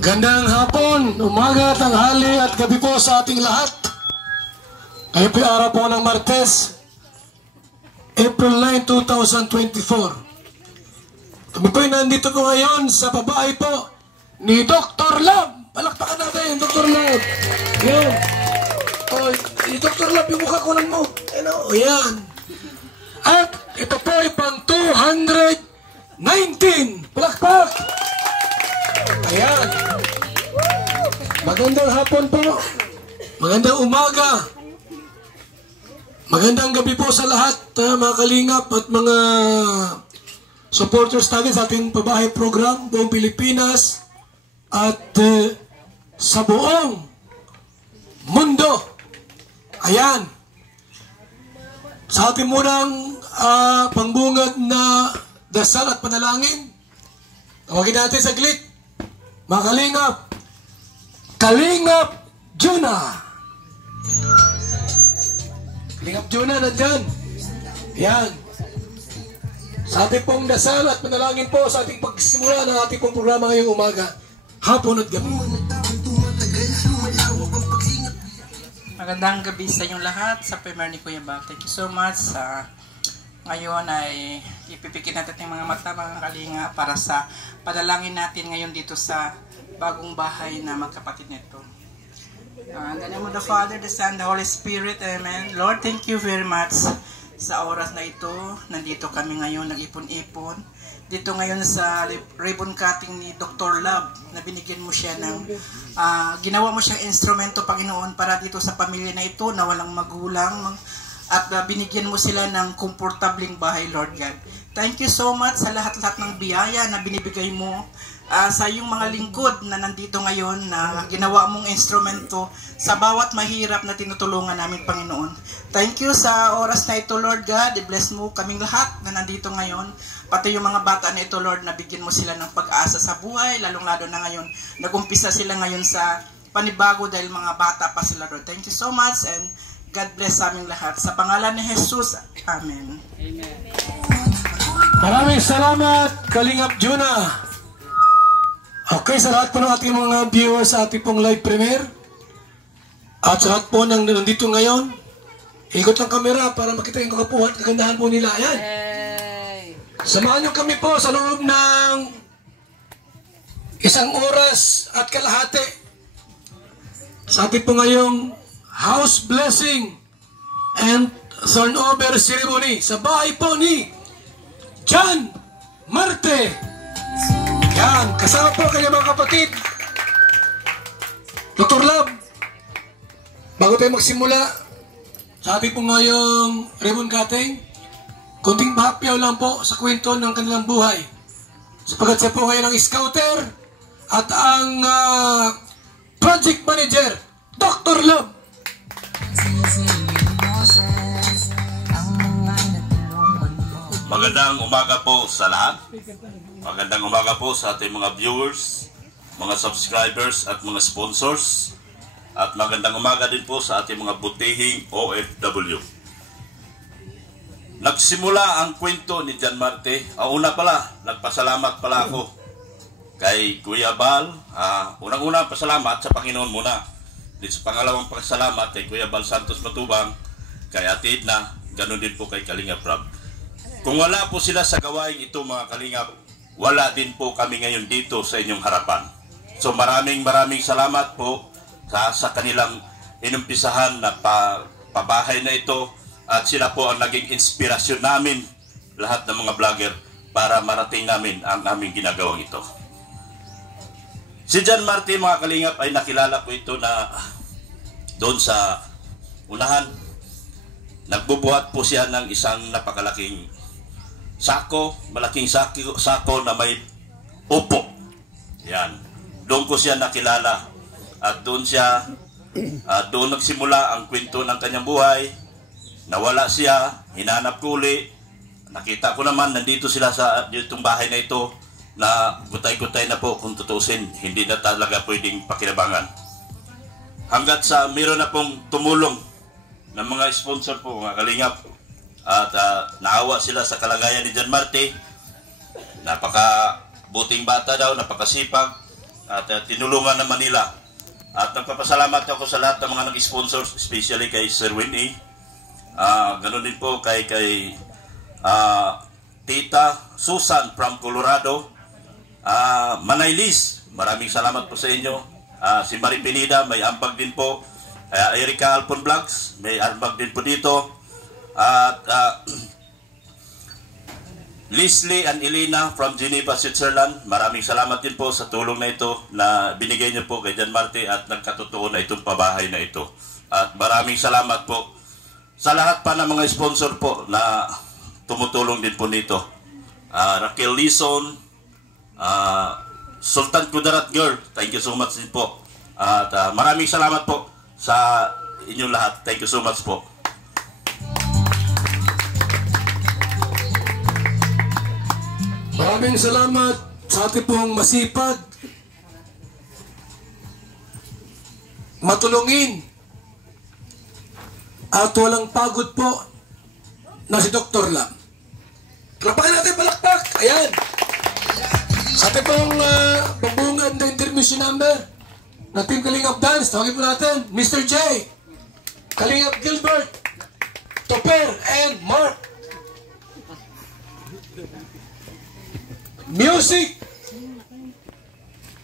Magandang hapon, umaga, tanghali at gabi po sa ating lahat. Ngayon po araw po ng Martes, April 9, 2024. Kami po nandito ko ngayon sa babae po ni Dr. Love. Palakpakan natin, Dr. Love. Yan. O, Dr. Love, yung mukha ko lang mo. O, yan. At ito po ay pang 219. Palakpak! Ayan. Magandang hapon po. Magandang umaga. Magandang gabi po sa lahat, mga kalingap at mga supporters natin sa ating pabahay program, buong Pilipinas at sa buong mundo. Ayan. Sa ating munang pangbungad na dasal at panalangin, tawagin natin saglit. Mga kalingap, Kalingap Juna. Kalingap Juna nandyan. Yan. Sa ating pong dasal at manalangin po sa ating pagsimula ng ating pong programa ngayong umaga, hapon at gabi. Magandang gabi sa inyong lahat sa premier ni Kuya Bal. Thank you so much. Ngayon ay ipipikit natin yung mga mata, mga kalinga, para sa padalangin natin ngayon dito sa bagong bahay na magkapatid nito. In the name of the Father, the Son, the Holy Spirit, Amen. Lord, thank you very much sa oras na ito. Nandito kami ngayon, nag-ipon-ipon. Dito ngayon sa ribbon cutting ni Dr. Love, na binigyan mo siya ng, ginawa mo siyang instrumento, Panginoon, para dito sa pamilya na ito, na walang magulang, at binigyan mo sila ng komportabling bahay, Lord God. Thank you so much sa lahat-lahat ng biyaya na binibigay mo sa iyong mga lingkod na nandito ngayon, na ginawa mong instrumento sa bawat mahirap na tinutulungan namin, Panginoon. Thank you sa oras na ito, Lord God. I-bless mo kaming lahat na nandito ngayon. Pati yung mga bata na ito, Lord, na bigyan mo sila ng pag-asa sa buhay, lalong-lalo na ngayon. Nag-umpisa sila ngayon sa panibago dahil mga bata pa sila, Lord. Thank you so much and God bless sa aming lahat. Sa pangalan ni Jesus, Amen. Amen. Maraming salamat, Kalingap Juna. Okay, sa lahat po ng ating mga viewers sa ating pong live premiere, at sa lahat po ng nandito ngayon, ikot ang kamera para makita yung kakapuhan, kagandahan po nila. Ayan. Hey. Samahan nyo kami po sa loob ng 1 oras at kalahati sa ating po ngayong house blessing and turnover ceremony sa bahay po ni John Marte. Yan, kasama po kayo mga kapatid. Dr. Love, bago tayo magsimula sa ating po ngayong ribbon cutting, kunting bahapyaw lang po sa kwento ng kanilang buhay. Sapagat siya po ngayon ang scouter at ang project manager, Dr. Love. Magandang umaga po sa lahat. Magandang umaga po sa ating mga viewers, mga subscribers at mga sponsors. At magandang umaga din po sa ating mga butihing OFW. Nagsimula ang kwento ni John Marte. Una pala, nagpasalamat pala ako kay Kuya Bal. Unang-una, pasalamat sa Panginoon muna. Sa pangalawang pasalamat kay Kuya Bal Santos Matubang, kay Ate Edna, ganun din po kay Kalingap Rob. Kung wala po sila sa gawain ito, mga Kalingap, wala din po kami ngayon dito sa inyong harapan. So maraming salamat po sa kanilang inumpisahan na pabahay na ito, at sila po ang naging inspirasyon namin, lahat ng mga vlogger, para marating namin ang aming ginagawang ito. Si John Marte, mga Kalingap, ay nakilala ko ito na doon sa unahan. Nagbubuhat po siya ng isang napakalaking sako, malaking sako na may upo. Yan. Doon ko siya nakilala. At doon siya Doon nagsimula ang kwento ng kanyang buhay. Nawala siya, hinanap ko uli. Nakita ko naman, nandito sila sa itong bahay na ito na gutay-gutay na po kung tutusin. Hindi na talaga pwedeng pakinabangan. Hanggat sa meron na pong tumulong ng mga sponsor po, mga kalingap. At naawa sila sa kalagayan ni John Marte. Napaka-buting bata daw, napakasipag. At tinulungan naman nila. At nagpapasalamat ako sa lahat ng mga nag-sponsor, especially kay Sir Winnie. Ganun din po kay Tita Susan from Colorado. Manay Liz, maraming salamat po sa inyo. Si Marie Pinida, may ambag din po. Erica Alpon Vlogs, may ambag din po dito. At Leslie and Elena from Geneva, Switzerland, maraming salamat din po sa tulong na ito na binigay niyo po kay John Marte at nagkatotoo na itong pabahay na ito. At maraming salamat po sa lahat pa ng mga sponsor po na tumutulong din po nito. Raquel Lison, Sultan Kudarat Girl, thank you so much din po. At maraming salamat po sa inyong lahat. Thank you so much po. Maraming salamat sa ating pong masipag, matulungin, at walang pagod po na si Dr. Lam. Palakpakan natin, palakpak! Ayan! Sa ating pong babungan na intermission number na Team Kalingap Dance, tawagin po natin, Mr. J, Kalingap Gilbert, Topper, and Mark. Music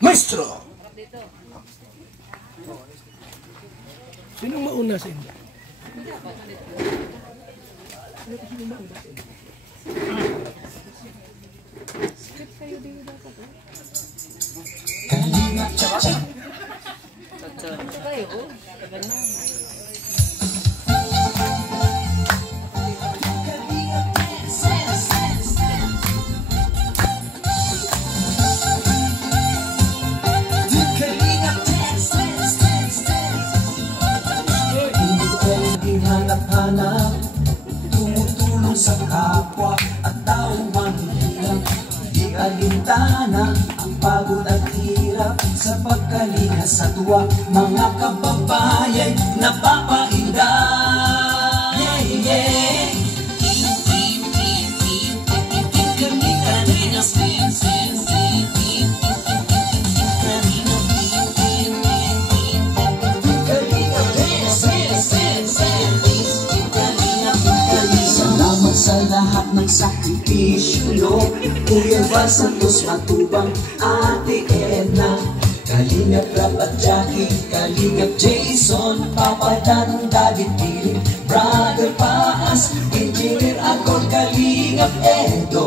Maestro. Sinong mauna sa inyo? Kalingap Chacha. Hanap, tumutulong sa kapwa at tao manghihirap. Di alintana ang pagod at hirap sa pagkalinga sa tuwa. Mga kababayan napapainda. Yeah, yeah. Sa lahat ng sakripisyo, Lord, Kuya Val Santos Matubang, Ate Edna, Kalingap Rap at Jackie, Kalingap Jason, Papa Dan, David Piling, Brother Paas, Engineer Akon, Kalingap Edo,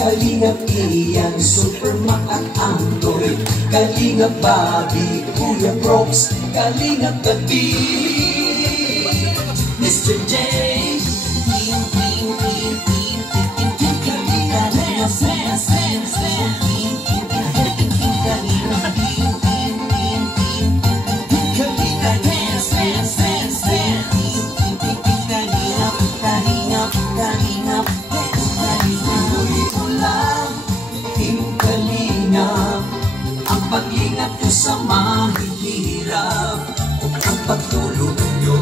Kalingap Ian, Super Mac at Andoy, Kalingap Bobby, Kuya Brooks, Kalingap Gabi, Mr. J. Ang pag-ingat ko sa mahihirap, ang pagtulong nyo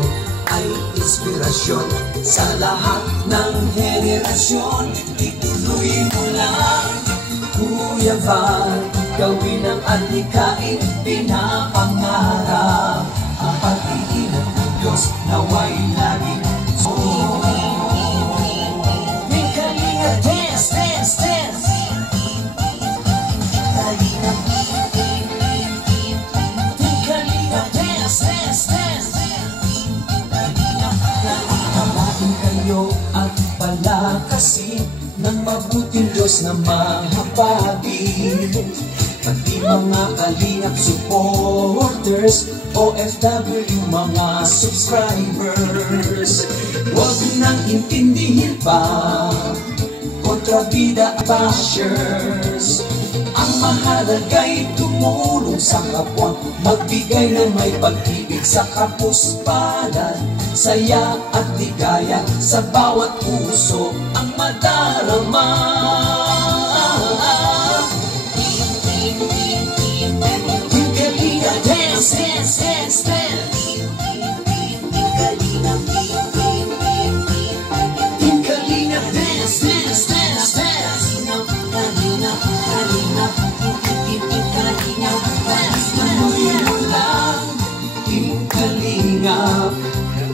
ay inspirasyon sa lahat ng henerasyon. Ituloy mo lang, Kuya Val, gawin ang adhikain pinapangarap. Ang pag-iingat ng Diyos naway laging may Kalingap dance, dance, dance. Kalingap, Kalingap dance, dance, dance. Tawagin kayo at palakasin ng mabuting Diyos na mahabagin. Pati mga Kalingap supporters, OFW mga subscribers, huwag nang intindihin pa kontrabida bashers. Ang mahalaga'y tumulong sa kapwa, magbigay ng may pag-ibig sa kapuspalan, saya at ligaya sa bawat puso ang madarama. Team Kalinga, dance, dance, dance, dance. Team Kalinga, dance, dance, dance, dance. Tuloy mo lang, Team Kalingap,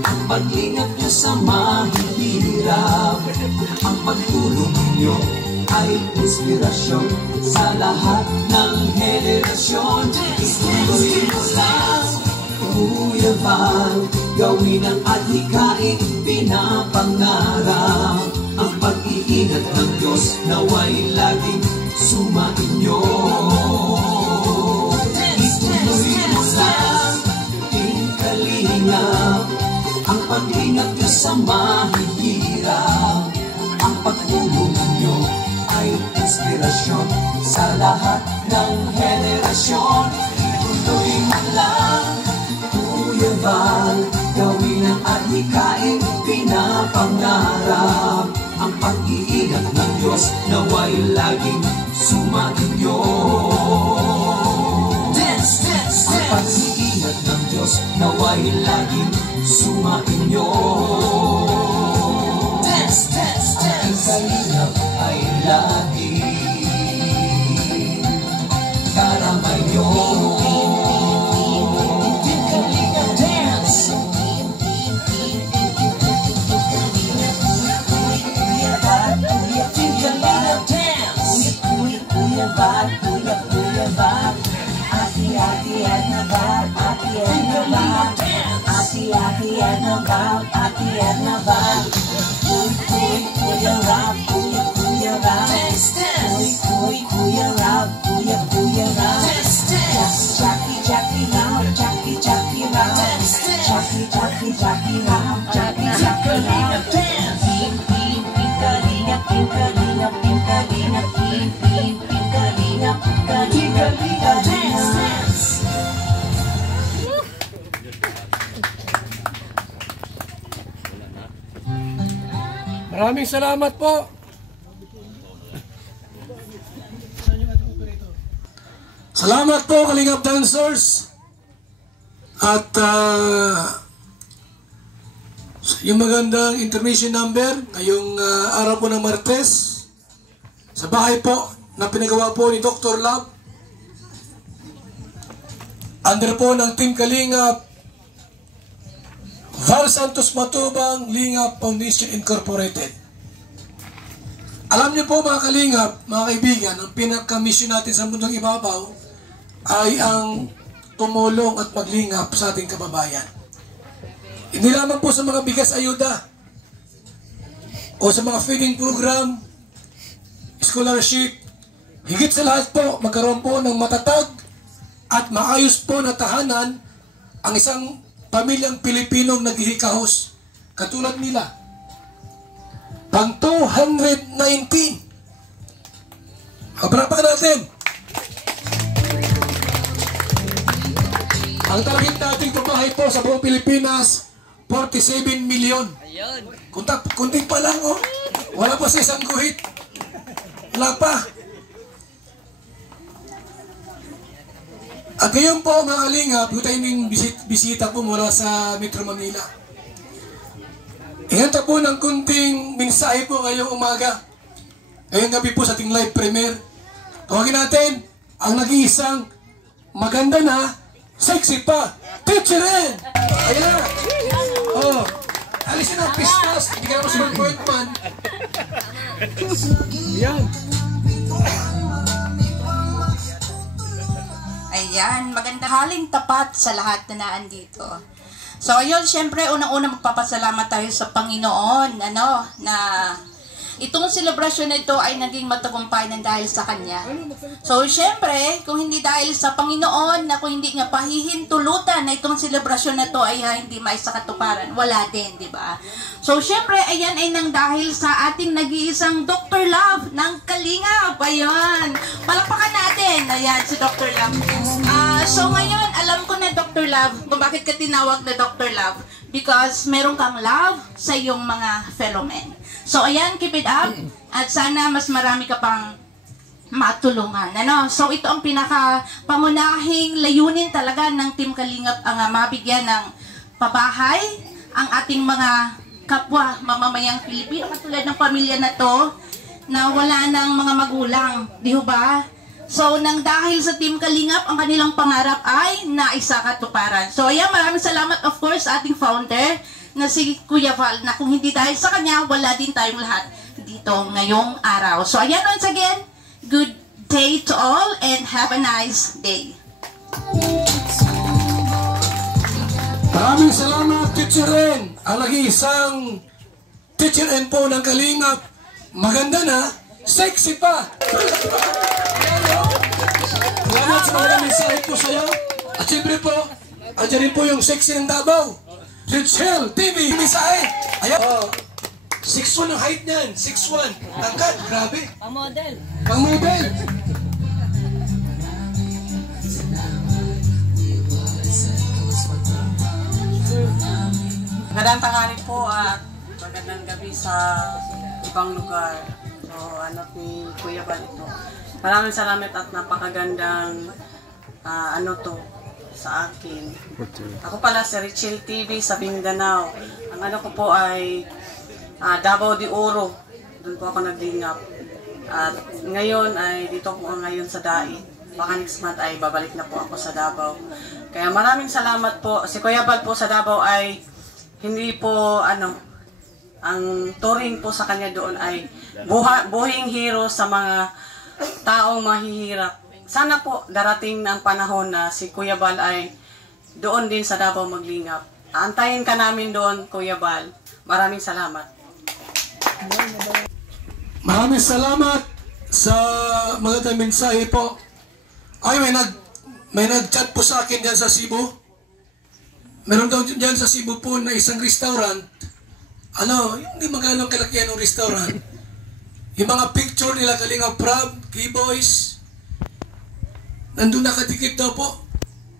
ang paglingap niyo sa mahihirap. Ang pagtulong niyo ay inspirasyon sa lahat ng henerasyon. Tuloy mo lang, Kuya Val, gawin ang adhikain pinapangarap. Ang pag-iingat ng Diyos naway laging sumainyo. Ituloy mo lang, Team Kalingap, ang pag-ingat niyo sa mahihirap. Ang pagtulong niyo ay inspirasyon sa lahat ng henerasyon. Ituloy mo lang, Kuya Val, gawin ang adhikain pinapangarap. Ang pag-iingat ng Diyos naway laging sumainyo. Dance, dance, dance. Ang pag-iingat ng Diyos naway laging sumainyo. Dance, dance, dance. Ang kalingap ay laging karamay nyo. Team Kalinga, dance. Team Kalinga, dance. Kuya Val, Kuya Val. Ati-ati na Val, ati-ati na Val. Ati-ati na Val, ati-ati na Val. Kuya Rob, Kuya Rob. Kuya Rob, Kuya Rob. Jackie Rob, Jackie Rob. Jackie Rob, Jackie Rob. Team Kalinga, Team Kalinga, Team Kalinga, Team Kalinga, Kalinga, dance. Maraming salamat po. Salamat po, Kalingap Dancers. At yung magandang intermission number ngayong araw po ng Martes sa bahay po na pinagawa po ni Dr. Love under po ng Team Kalingap, Val Santos Matubang Lingap Foundation Incorporated. Alam niyo po mga Kalingap, mga kaibigan, ang pinaka-mission natin sa mundong ibabaw ay ang tumulong at maglingap sa ating kababayan. Hindi lamang po sa mga bigas ayuda o sa mga feeding program, scholarship, higit sa lahat po, magkaroon po ng matatag at maayos po na tahanan ang isang pamilyang Pilipinong naghihikahos katulad nila. Pang 219. Abrapakan natin. Ang target nating pamahay po sa buong Pilipinas, 47 million. Kunting pa lang, oh. Wala pa sa isang guhit. Wala pa. At ngayon po mga Kalingap, yung tayong bisita po mula sa Metro Manila. Ihanda po ng kunting mensahe po ngayong umaga. Ngayong gabi po sa ating live premiere. Tawagin natin ang nag-iisang maganda na, sexy pa, Teacher Ren! Ayan! Oh, alisin ang pistas, hindi ka naman sa point man. Ayan. Ayan, maganda haling tapat sa lahat na naandito. So, ayun, syempre, unang-una magpapasalamat tayo sa Panginoon, na itong selebrasyon na ito ay naging matagumpay ng dahil sa Kanya. So, syempre, kung hindi dahil sa Panginoon, na kung hindi nga pahihintulutan na itong selebrasyon na ito ay hindi maisakatuparan, wala din, di ba? So, syempre, ayan ay nang dahil sa ating nag-iisang Dr. Love ng Kalingap. Ayun. Palakpakan natin. Ayan, si Dr. Love. So, ngayon, alam ko na Dr. Love, kung bakit ka tinawag na Dr. Love. Because meron kang love sa iyong mga fellow men. So, ayan, keep it up. At sana mas marami ka pang matulungan. Ano? So, ito ang pinaka-pangunahing layunin talaga ng Team Kalingap, ang mabigyan ng pabahay ang ating mga kapwa mamamayang Pilipino, katulad ng pamilya na to, na wala ng mga magulang. Di ba? So, nang dahil sa Team Kalingap, ang kanilang pangarap ay naisakatuparan. So, ayan, maraming salamat of course sa ating founder na si Kuya Val, na kung hindi dahil sa kanya, wala din tayong lahat dito ngayong araw. So, ayan, once again, good day to all and have a nice day. Maraming salamat, Teacher N. Ang nag-iisang Teacher N po ng Kalingap. Maganda na, sexy pa. Salamat sa mga mensahe po sa'yo. At siyempre po, andyan rin po yung sexy ng Davao. Richelle TV, mensahe. Ayan. 6'1 ang height niyan. 6'1. Tangkad, grabe. Pang-model. Pang-model. Magandang tanghali po at magandang gabi sa ibang lugar. So, anak ni Kuya Val ito. Maraming salamat at napakagandang sa akin. Ako pala si Richelle TV sa Mindanao. Ang ano ko po ay Davao de Oro. Doon po ako naglingap. At ngayon ay dito po ngayon sa Dai. Baka next month ay babalik na po ako sa Davao. Kaya maraming salamat po. Si Kuya Val po sa Davao ay hindi po ang turing po sa kanya doon ay buhing hero sa mga taong mahihirap. Sana po darating ng panahon na si Kuya Val ay doon din sa Davao maglingap. Antayin ka namin doon, Kuya Val. Maraming salamat. Maraming salamat sa mga mensahe po. Ay, may nag-chat po sa akin diyan sa Cebu. Meron daw diyan sa Cebu po na isang restaurant. Yung di magalang kalakihan ng restaurant. Yung mga picture nila Kalingap Prab, K-Boys, nandun nakatikit daw po.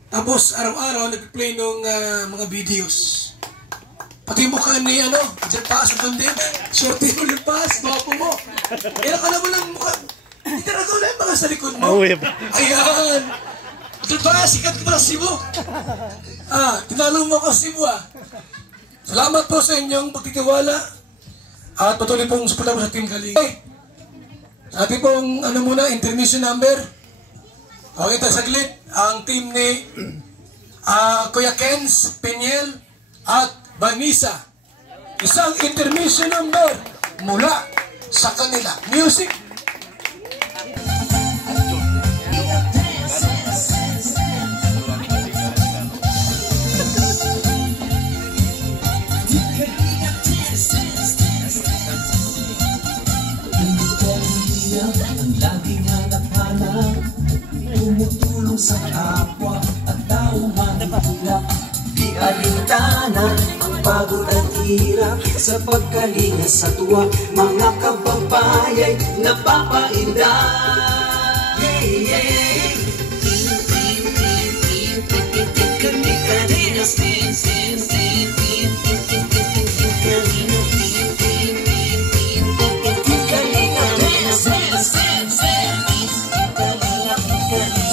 Tapos araw-araw nag-play ng mga videos. Pati mukha ni Jan Paas, doon din. Shorty mo yung Paas, bapo mo. Kaya ka naman ang mukha. Hindi ka nagawa yung mga sa likod mo. Ayan. Jan Paas, sikat ka pa sa Cebu. Tinalong mo ko sa Cebu Salamat po sa inyong pagtitiwala. At patuloy pong suporta mo sa Team Kalingap. Sa ating pong intermission number. Okay, saglit. Ang team ni Kuya Kenz, Piniel, at Vanessa. Isang intermission number mula sa kanila. Music! Ang laging hanap-hanap, tumutulong sa kapwa at tao mahirap. Di alintana ang pagod at hirap sa pagkalinga sa tuwa, mga kababayay napapainda.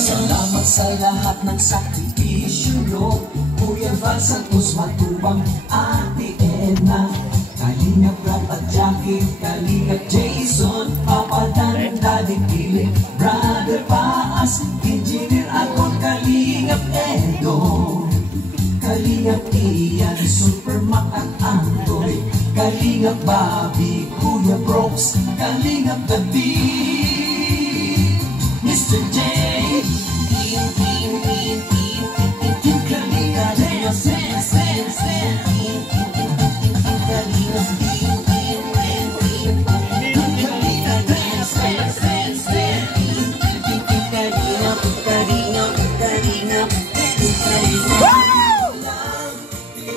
Salamat sa lahat ng sakripisyo nyo, Kuya Val Santos Matubang, Ate Edna, Kalingap Rap at Jackie, Kalingap Jason, Papa Dan, Daddy Pili, Brother Paas, Engineer Akon, Kalingap Edo, Kalingap Ian, Supermac at Antoy, Kalingap Bobby, Kuya Brooks, Kalingap David, Mr. J, Kalingap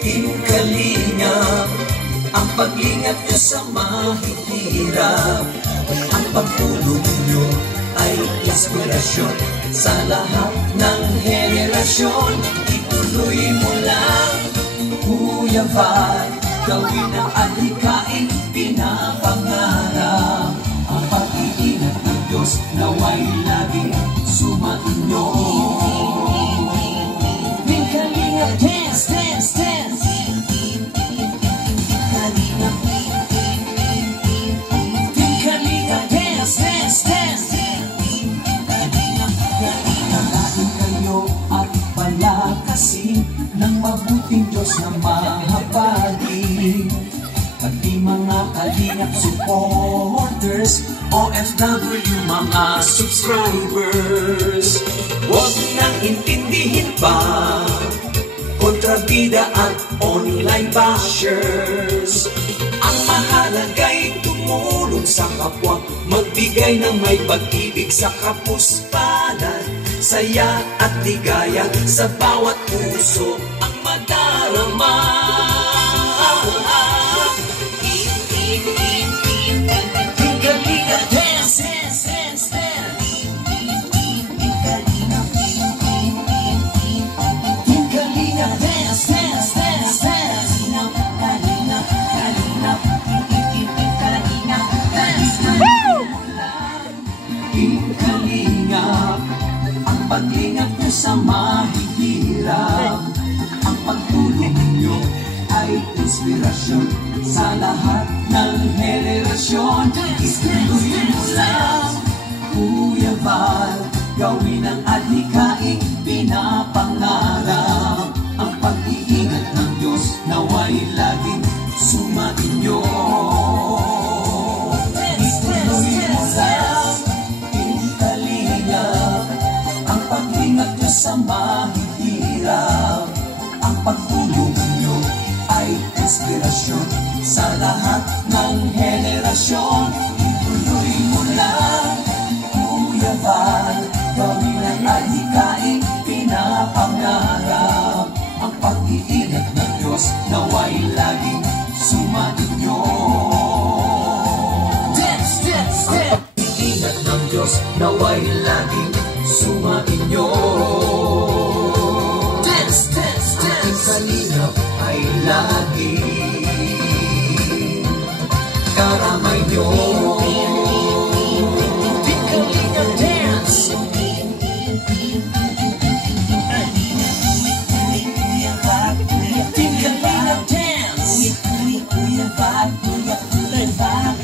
Team Kalingap, ang paglingap niyo sa mahihirap, ang pagtulong niyo ay inspirasyon sa lahat ng henerasyon. Ituloy mo lang, Kuya Val, gawin ang adhikaing pinapangarap. Ang pag-iingat ng Diyos naway laging sumainyo. Team Kalingap, dance, dance, dance. Kalingap, Team Kalingap, dance, dance, dance. Kalingap kayo at palakasin ng mabuting Diyos na mahabagin. Pati mga Kalingap supporters, OFW mga subscribers, huwag nang intindihin pa kontrabida at online bashers. Ang mahalaga'y tumulong sa kapwa, magbigay ng may pag-ibig sa kapuspanan, saya at ligaya sa bawat puso ang madarama. Team Kalingap, dance, dance, dance, dance. Team Kalingap, dance, dance, dance, dance. Team Kalingap, ang paglingap niyo sa mahihirap, ang pagtulong niyo ay inspirasyon sa lahat ng henerasyon. Ituloy mo lang, Kuya Val, gawin ang adhikaing pinapangarap. Ang pag-iingat ng Diyos naway laging sumainyo. Ituloy mo lang, Team Kalingap, ang pag-ingat niyo sa mahihirap, ang pagtulong niyo ay inspirasyon sa lahat ng henerasyon. Ituloy mo lang, Kuya Val, gawin ang adhikaing pinapangarap. Ang pag-iingat ng Diyos naway laging sumainyo. Dance, dance, dance. Ang pag-iingat ng Diyos naway laging sumainyo. Dance, dance, dance. Ang Kalingap ay laging karamay nyo. Team Kalingap, dance. Team Kalingap, dance. Kuya Val, Kuya Val.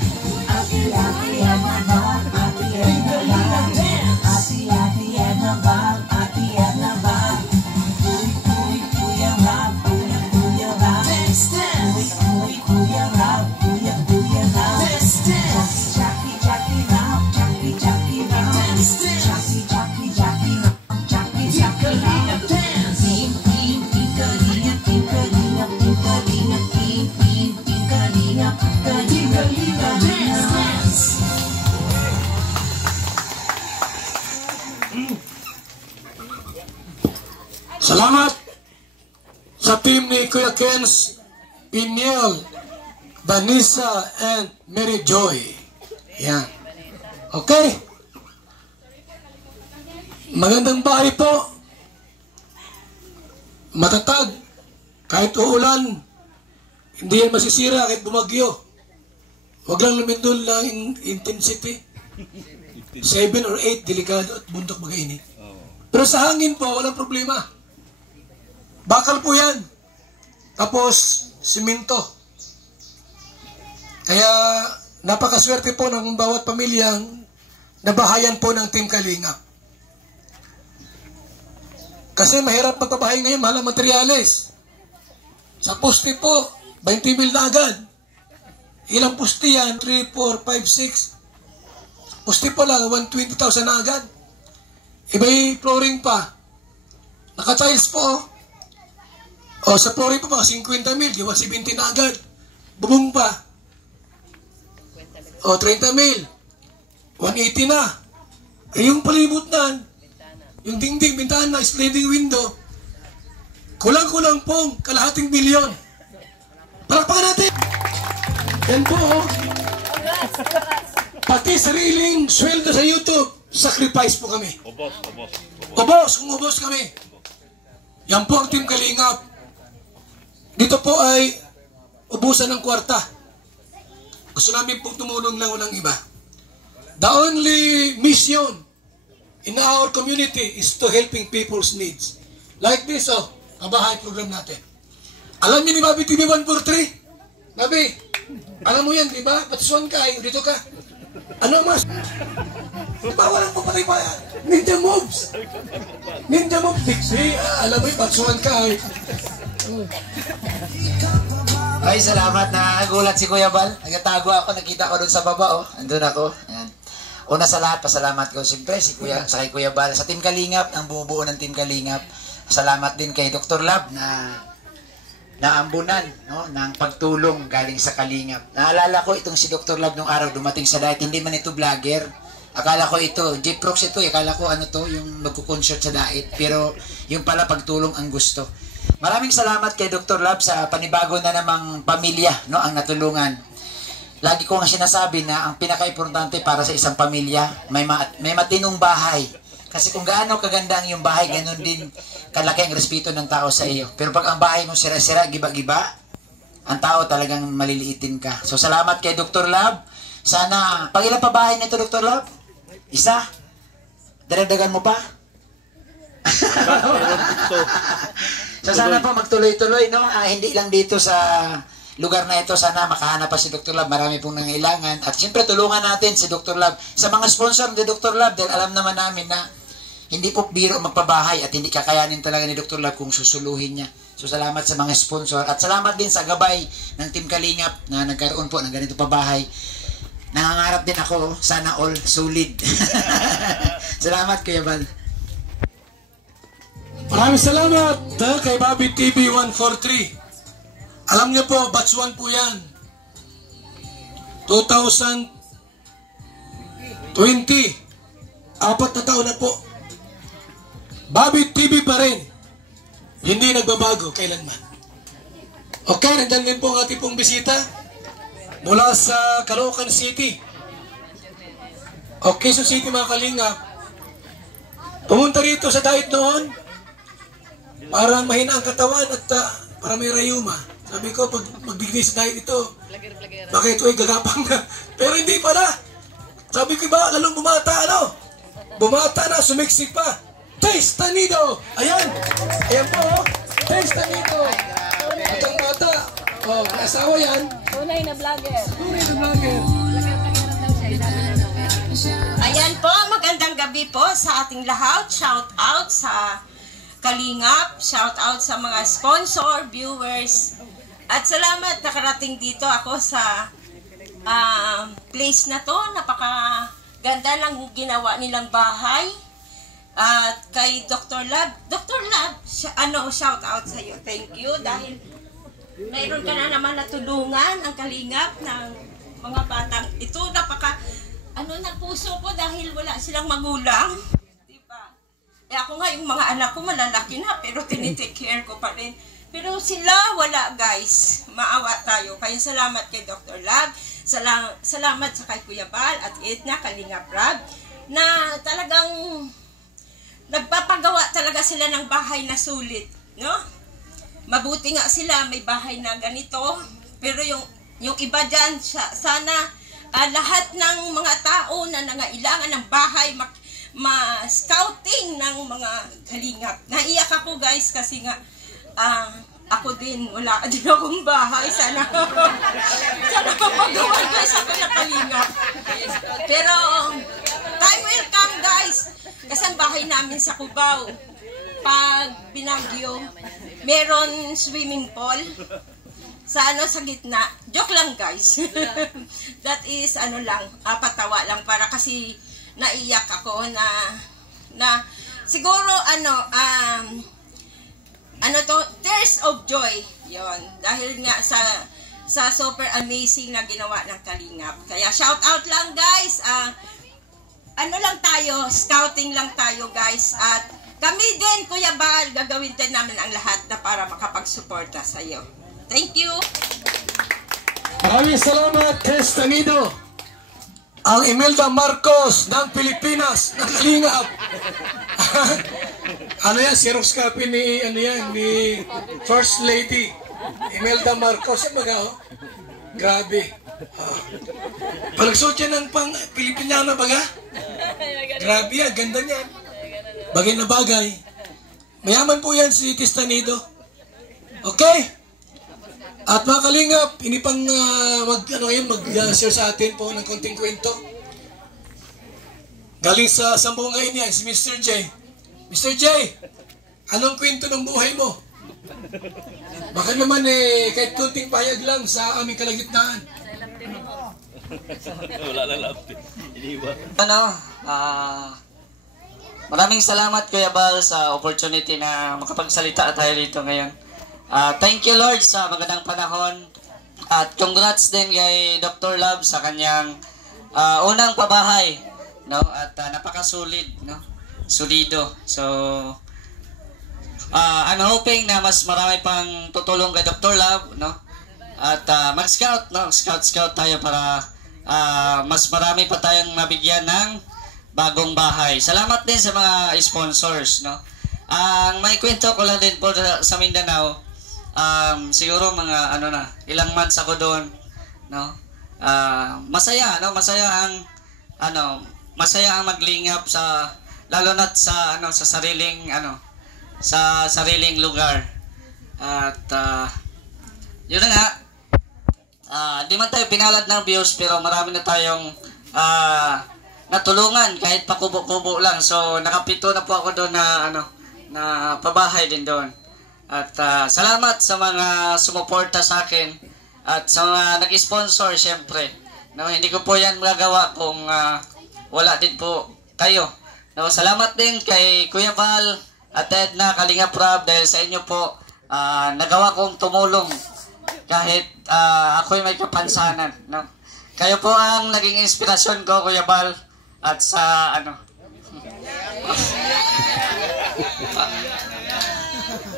Ati-ati yan na ba? Team Kalingap, dance. Ati-ati yan na ba? Ati yan na ba? Kuya Val, Kuya Val. Dance, dance. Kuya Val, Kuya Val. Dance, dance. Jackie, Jackie Val, Jackie, Jackie Val. Dance, dance. Jackie, Jackie, Jackie Val, Jackie, Jackie Val. Dance. Team Kalingap, Team Kalingap, Team Kalingap, Team Kalingap, Team Kalingap, dance, dance. Salamat sa team ni Kuya Kens, Piniel, Vanessa, and Mary Joy. Yan. Okay. Magandang bahay po. Matatag. Kahit uulan, hindi yan masisira kahit bumagyo. Huwag lang lumindol ng intensity. 7 or 8, delikado at bundok magainit. Pero sa hangin po, walang problema. Bakal po yan. Tapos, simento. Kaya, napakaswerte po ng bawat pamilyang nabahayan po ng Team Kalingap. Kasi mahirap magpabahay ngayon, mahal ang materyales. Sa poste po, 20 mil na agad. Ilang poste yan? 3, 4, 5, 6. Poste po lang, 120,000 na agad. Iba'y flooring pa. Naka-tiles po. O sa flooring po, mga 50 mil, gawa 70 na agad. Bubong pa. O 30 mil. 180 na. Eh yung palibot na, yung dingding, bintana, sliding window, Kulang-kulang pong kalahating bilyon. Palakpakan natin! Yan po, oh. Pati sariling sweldo sa YouTube, sacrifice po kami. Ubos kami. Yan po ang Team Kalingap. Dito po ay ubusan ng kwarta. Gusto namin pong tumulong lang walang iba. The only mission in our community is to helping people's needs. Like this, oh, kabahay program natin. Alam niyo ni Bobby TV 143? Bobby, alam mo yan, di ba? Patsuan ka, dito ka. Ano mas? Diba walang papatay pa yan? Ninja moves. Ninja moves. Dixie, alam mo yung patsuan ka. Ay, salamat. Nagulat si Kuya Bal. Nagatago ako. Nakita ko dun sa baba. Oh. Andun ako. Ayan. Una sa lahat, pasalamat ko siyempre si Kuya, sa kay Kuya Bal. Sa Team Kalingap, ang bumubuo ng Team Kalingap. Salamat din kay Dr. Lab na naambunan, no, ng pagtulong galing sa Kalingap. Naalala ko itong si Dr. Lab nung araw dumating sa diet. Hindi man ito vlogger. Akala ko ito, Jeep Rocks ito. Akala ko ano to, yung magkukonsert sa diet. Pero yung pala pagtulong ang gusto. Maraming salamat kay Dr. Lab sa panibago na namang pamilya, no, ang natulungan. Lagi ko nga sinasabi na ang pinaka-importante para sa isang pamilya, may matinong bahay. Kasi kung gaano kaganda ang iyong bahay, ganun din kalaki ang respeto ng tao sa iyo. Pero pag ang bahay mo sira-sira, giba-giba, ang tao talagang maliliitin ka. So salamat kay Dr. Lab. Sana, pag ilan pa bahay nito, Dr. Lab? Isa? Daragdagan mo pa? So sana po magtuloy-tuloy, no? Hindi lang dito sa lugar na ito, sana makahanap pa si Dr. Lab. Marami pong nangailangan. At siyempre tulungan natin si Dr. Lab sa mga sponsor ni Dr. Lab dahil alam naman namin na hindi po biro magpabahay at hindi kakayanin talaga ni Dr. Lab kung susuluhin niya. So salamat sa mga sponsor at salamat din sa gabay ng Team Kalingap na nagkaroon po ng ganito pabahay. Nangangarap din ako, sana all solid. Salamat Kuya Bal. Maraming salamat kay Bobby TV 143. Alam niyo po, batch 1 po yan. 2020. 4 na taon na po. Bobby TV pa rin. Hindi nagbabago kailanman. Okay, nandyan din po ang ating pong bisita mula sa Caloocan City. Okay, so City mga Kalingap. Pumunta rito sa diet noon para mahina ang katawan at para may rayuma. Sabi ko, pag magbigay sa diet ito, bakit ito ay gagapang na? Pero hindi pala. Sabi ko ba, lalong bumata, ano? Bumata na, sumiksik pa. Taste Tanido! Ayan! Ayan po, oh. Taste Tanido! Batang bata. Oh, may asawa yan. Tunay na vlogger. Tunay na vlogger. Ayan po, magandang gabi po sa ating lahat. Shout out sa Kalingap. Shout out sa mga sponsor, viewers. At salamat nakarating dito ako sa place na to. Napakaganda lang ginawa nilang bahay. At kay Dr. Lab, shout out sa iyo. Thank you dahil mayroon ka na naman natulungan ang Kalingap ng mga batang ito. Nagpuso ko dahil wala silang magulang. Diba? Ako nga, yung mga anak ko malalaki na pero tinitake care ko pa rin. Pero sila wala, guys. Maawa tayo. Kaya salamat kay Dr. Lab. Salamat sa kay Kuya Bal at Edna Kalingap Rab na talagang nagpapagawa talaga sila ng bahay na sulit, no? Mabuti nga sila may bahay na ganito, pero yung iba dyan, sana lahat ng mga tao na nangailangan ng bahay, ma-scouting ng mga Kalingap. Naiyak ako, guys, kasi nga ako din, wala din akong bahay. Sana mapagawa, guys, ako ng Kalingap. Pero time will come, guys. Kasi ang bahay namin sa Cubao, pag binagyo, meron swimming pool sa gitna. Joke lang, guys. That is patawa lang para kasi naiyak ako na siguro tears of joy. Yon, dahil nga sa super amazing na ginawa ng Kalingap. Kaya shout out lang, guys. Scouting lang tayo, guys, at kami din, Kuya Bal, gagawin din namin ang lahat na para makapagsuporta sa iyo. Thank you. Maraming salamat, Testanido. Ang Imelda Marcos ng Pilipinas, ng Kalingap. Ano yan, Xerox copy ni, ni First Lady. Imelda Marcos, yung baga, oh. Grabe. Palagsuot yan ng pang Pilipiniana, baga. Grabe yan, ganda niyan. Bagay na bagay. Mayaman po yan si Testanido. Okay? At mga Kalingap, ini pang mag-share sa atin po ng konting kwento. Galing sa sambungain niya, si Mr. J. Mr. J, anong kwento ng buhay mo? Baka naman kahit konting payag lang sa aming kalagitnaan. Wala na lang. Maraming salamat Kuya Bal sa opportunity na makapagsalita tayo dito ngayon. Thank you Lord sa magandang panahon at congrats din kay Dr. Love sa kanyang unang pabahay, no? At napakasulit, no? Solido. So I'm hoping na mas marami pang tutulong kay Dr. Love, no? At mag-scout, no? Scout tayo para mas marami pa tayong mabigyan ng bagong bahay. Salamat din sa mga sponsors, no? Ang may kwento ko lang din po sa Mindanao. Siguro mga ilang months ako doon, no? Masaya ang maglingap sa lalo na sa sariling lugar. At yun na nga. Di man tayo pinalad ng views pero marami na tayong natulungan kahit pakubo-kubo lang. So nakapito na po ako doon na pabahay din doon. At salamat sa mga sumuporta sa akin at sa mga nag-sponsor syempre. No, hindi ko po yan magagawa kung wala din po kayo. No, salamat din kay Kuya Val at Edna Kalingap Rab dahil sa inyo po nagawa kong tumulong kahit ako'y may kapansanan. No? Kayo po ang naging inspirasyon ko Kuya Val at sa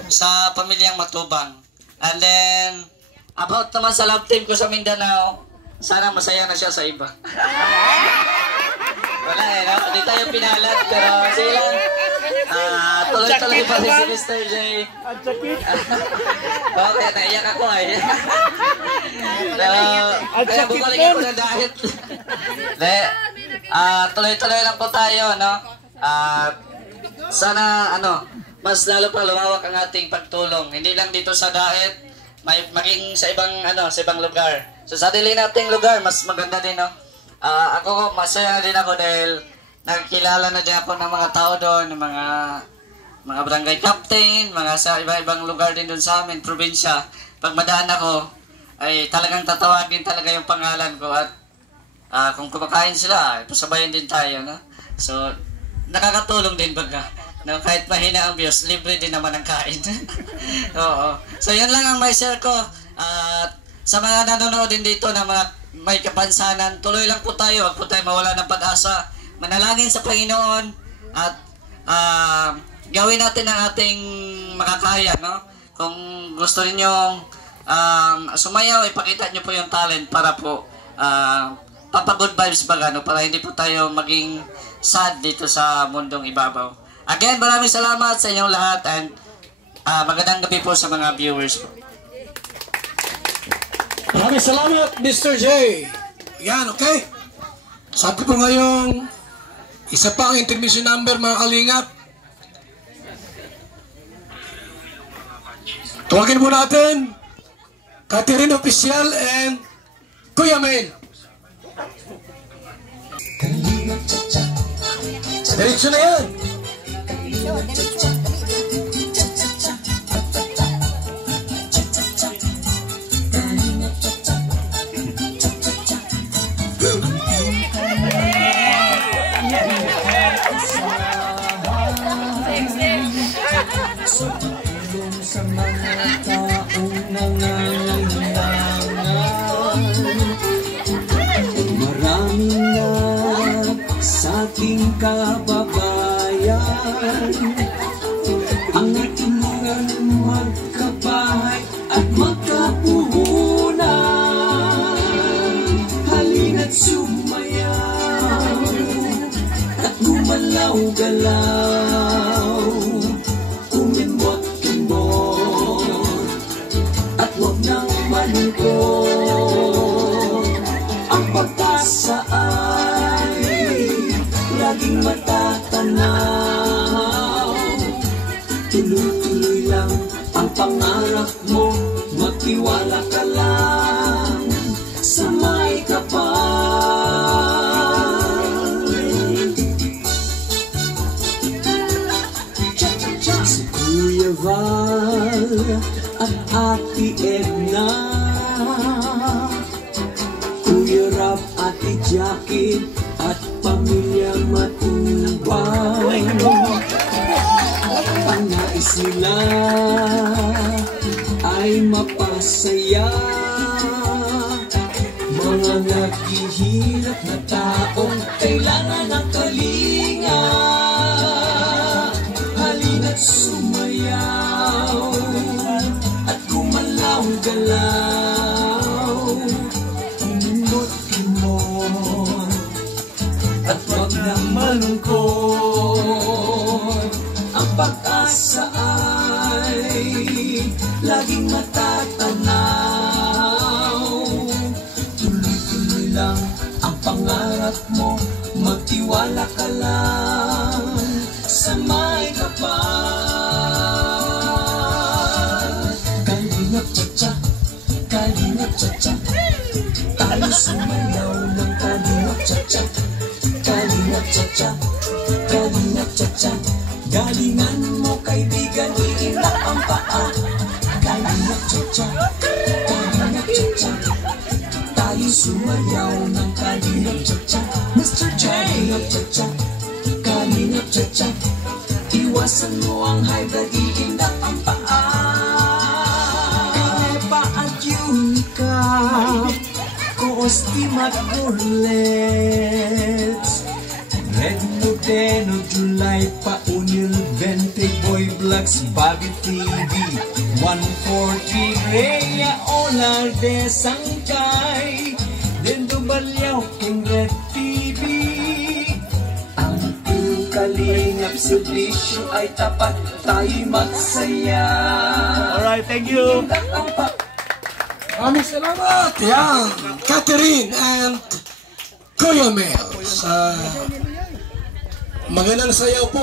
sa pamilyang Matubang. And then, about naman sa love team ko sa Mindanao, sana masaya na siya sa iba. Wala no? Hindi tayo pinalad, pero sige lang. Tuloy-tuloy pa si Mr. J. Okay, naiyak ako Pero, bumalik ako ng dahit. Tuloy-tuloy lang po tayo, no? Sana, mas lalo pa lumawak ang ating pagtulong. Hindi lang dito sa Daet, maging sa ibang lugar. So sa sarili nating lugar, mas maganda din, no? Ako, masaya din ako dahil nakikilala na din ako ng mga tao doon, ng mga barangay captain, mga sa iba-ibang lugar din doon sa amin, probinsya. Pag madaan ako, ay talagang tatawagin talaga yung pangalan ko at kung kumakain sila, pasabayan din tayo, no? So, nakakatulong din baga. No, kahit mahina ang views, libre din naman ang kain. Oo. So, yan lang ang may share ko. At sa mga nanonood din dito na mga may kapansanan, tuloy lang po tayo. Huwag po tayo mawala ng pag-asa. Manalangin sa Panginoon at gawin natin ang ating makakaya, no? Kung gusto ninyong sumayaw, ipakita nyo po yung talent para po papagood vibes baga, no? Para hindi po tayo maging sad dito sa mundong ibabaw. Again, maraming salamat sa inyong lahat and magandang gabi po sa mga viewers po. Maraming salamat, Mr. J. Yan, okay? Sabi po ngayong isa pa ang intermission number, mga Kalingap. Tuwagin po natin Catherine Official and Kuya Main. Diretso na yan. Sa mga taong nangangailangan, maraming na sa ating kababayan at huwag nang malungkot. Ang pag-asa ay laging matatanaw. Tuloy-tuloy lang ang pangarap mo, magtiwala ka lang sa may kapal. Si Kuya Val at Ate Edna, Kuya Rap, Ate Jackie at pamilya Matubang. Ang nais nila ay mapasaya mga naghihirap na taong kailangan ng kalinga. Halina't sumayaw at gumalaw-galaw, umot-umot at wag na malungkot. Ang pag-asa ay laging matatanaw. Tuloy-tuloy lang ang pangarap mo, magtiwala ka lang sa may kapal. Kalingap cha-cha, kalingap cha-cha, tayo sumayaw ng kalingap cha-cha. Kalingap cha-cha, kalingap cha-cha, galingan mo kaibigan, iindak ang paa. Kalingap cha-cha, kalingap cha-cha, tayo sumayaw ng kalingap cha-cha. Mr. J, kalingap cha-cha, kalingap cha-cha, iwasan mo ang high blood, iindak ang paa. Kanepa at Yunika, Koostim at Gorlets, Red Modeno, July pa, Unil, 20 Boy Vlogs, Bobby TV, 143, Rhea, Olarde, Sangkay, Dendo Balyaw, King Red TV. Ang Kalingap servisyo ay tapat, tayo'y magsaya. Alright, thank you. Maraming salamat. Yan, Catherine and Kuya Mel sa magandang sayaw po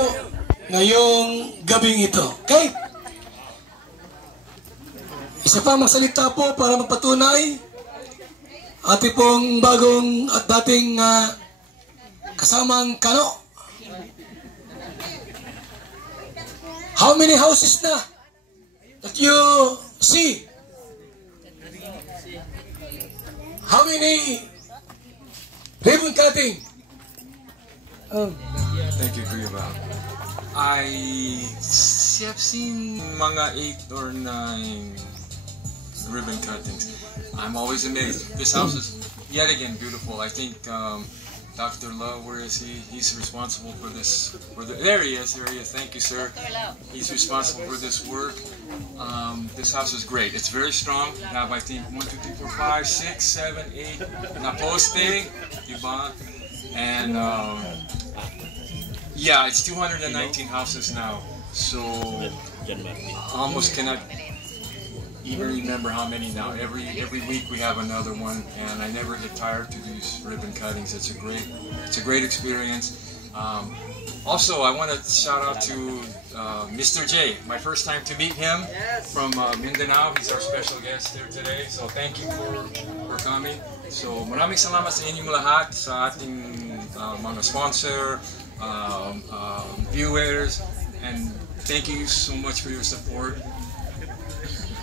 ngayong gabing ito. Okay? Isa pa magsalita po para magpatunay. Ati pong bagong at dating kasamang Kano. How many houses na that you see? How many ribbon cutting? Thank you, Kuya Val. I have seen mga 8 or 9 ribbon cuttings. I'm always amazed. This house is yet again beautiful. I think Dr. Love, where is he? He's responsible for this. There he is. Thank you, sir. He's responsible for this work. This house is great. It's very strong. We have, I think, 1, 2, 3, 4, 5, 6, 7, 8 na poste, diba? And yeah, it's 219 houses now. So almost cannot even remember how many now. Every week we have another one, and I never get tired to do these ribbon cuttings. It's a great experience. Also, I want to shout out to Mr. J. My first time to meet him from Mindanao. He's our special guest here today. So thank you for coming. So maraming salamat sa inyong lahat, sa ating mga sponsor, viewers, and thank you so much for your support.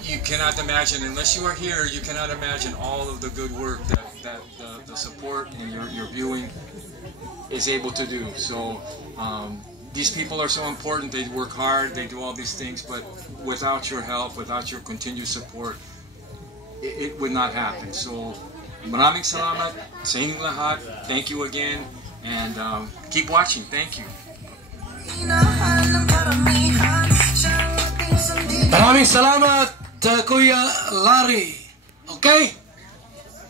You cannot imagine, unless you are here, you cannot imagine all of the good work that the support and your viewing is able to do. So these people are so important. They work hard, they do all these things, but without your help, without your continued support, it would not happen. So maraming salamat sa inyong lahat. Thank you again, and keep watching. Thank you. Maraming salamat, Kuya Larry. Okay?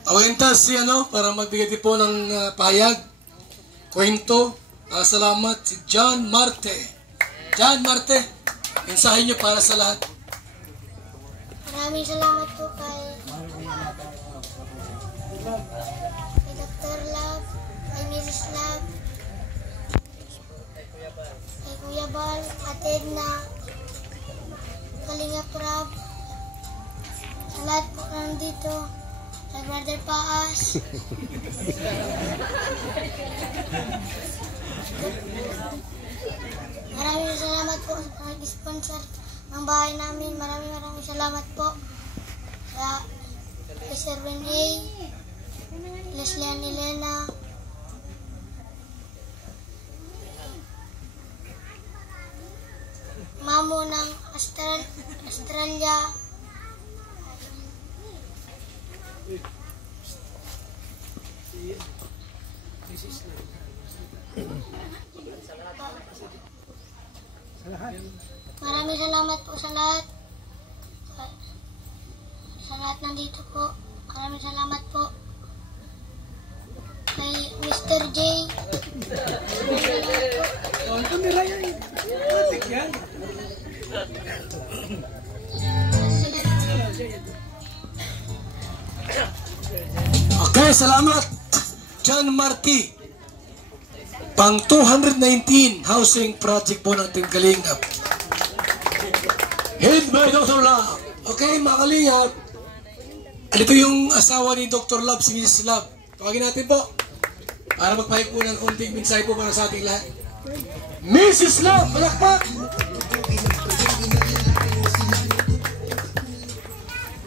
Awentas si para magbigay din po ng pahayag, kwento. Salamat si John Marte. John Marte, mensahe niyo para sa lahat. Maraming salamat po kay Dr. Love, kay Mrs. Love, kay Kuya Bal, Ate Edna, Kalingap Rab, sa lahat po nandito, kay Brother Paas. Maraming salamat po sa nag-sponsor ng bahay namin. Maraming salamat po sa Sir Renee, Leslie and Elena, Mamo ng Australia, maraming salamat po sa lahat. Sa lahat nandito po. Maraming salamat po. Kay Mr. J. Okay, salamat. John Marty. Pang 219 housing project po ng Team Kalingap. Head by Dr. Love. Okay, mga Kalingap. Ito yung asawa ni Dr. Love, si Mrs. Love. Tawagin natin po. Para magpahig po ng konting mensahe po para sa ating lahat. Mrs. Love, palakpak!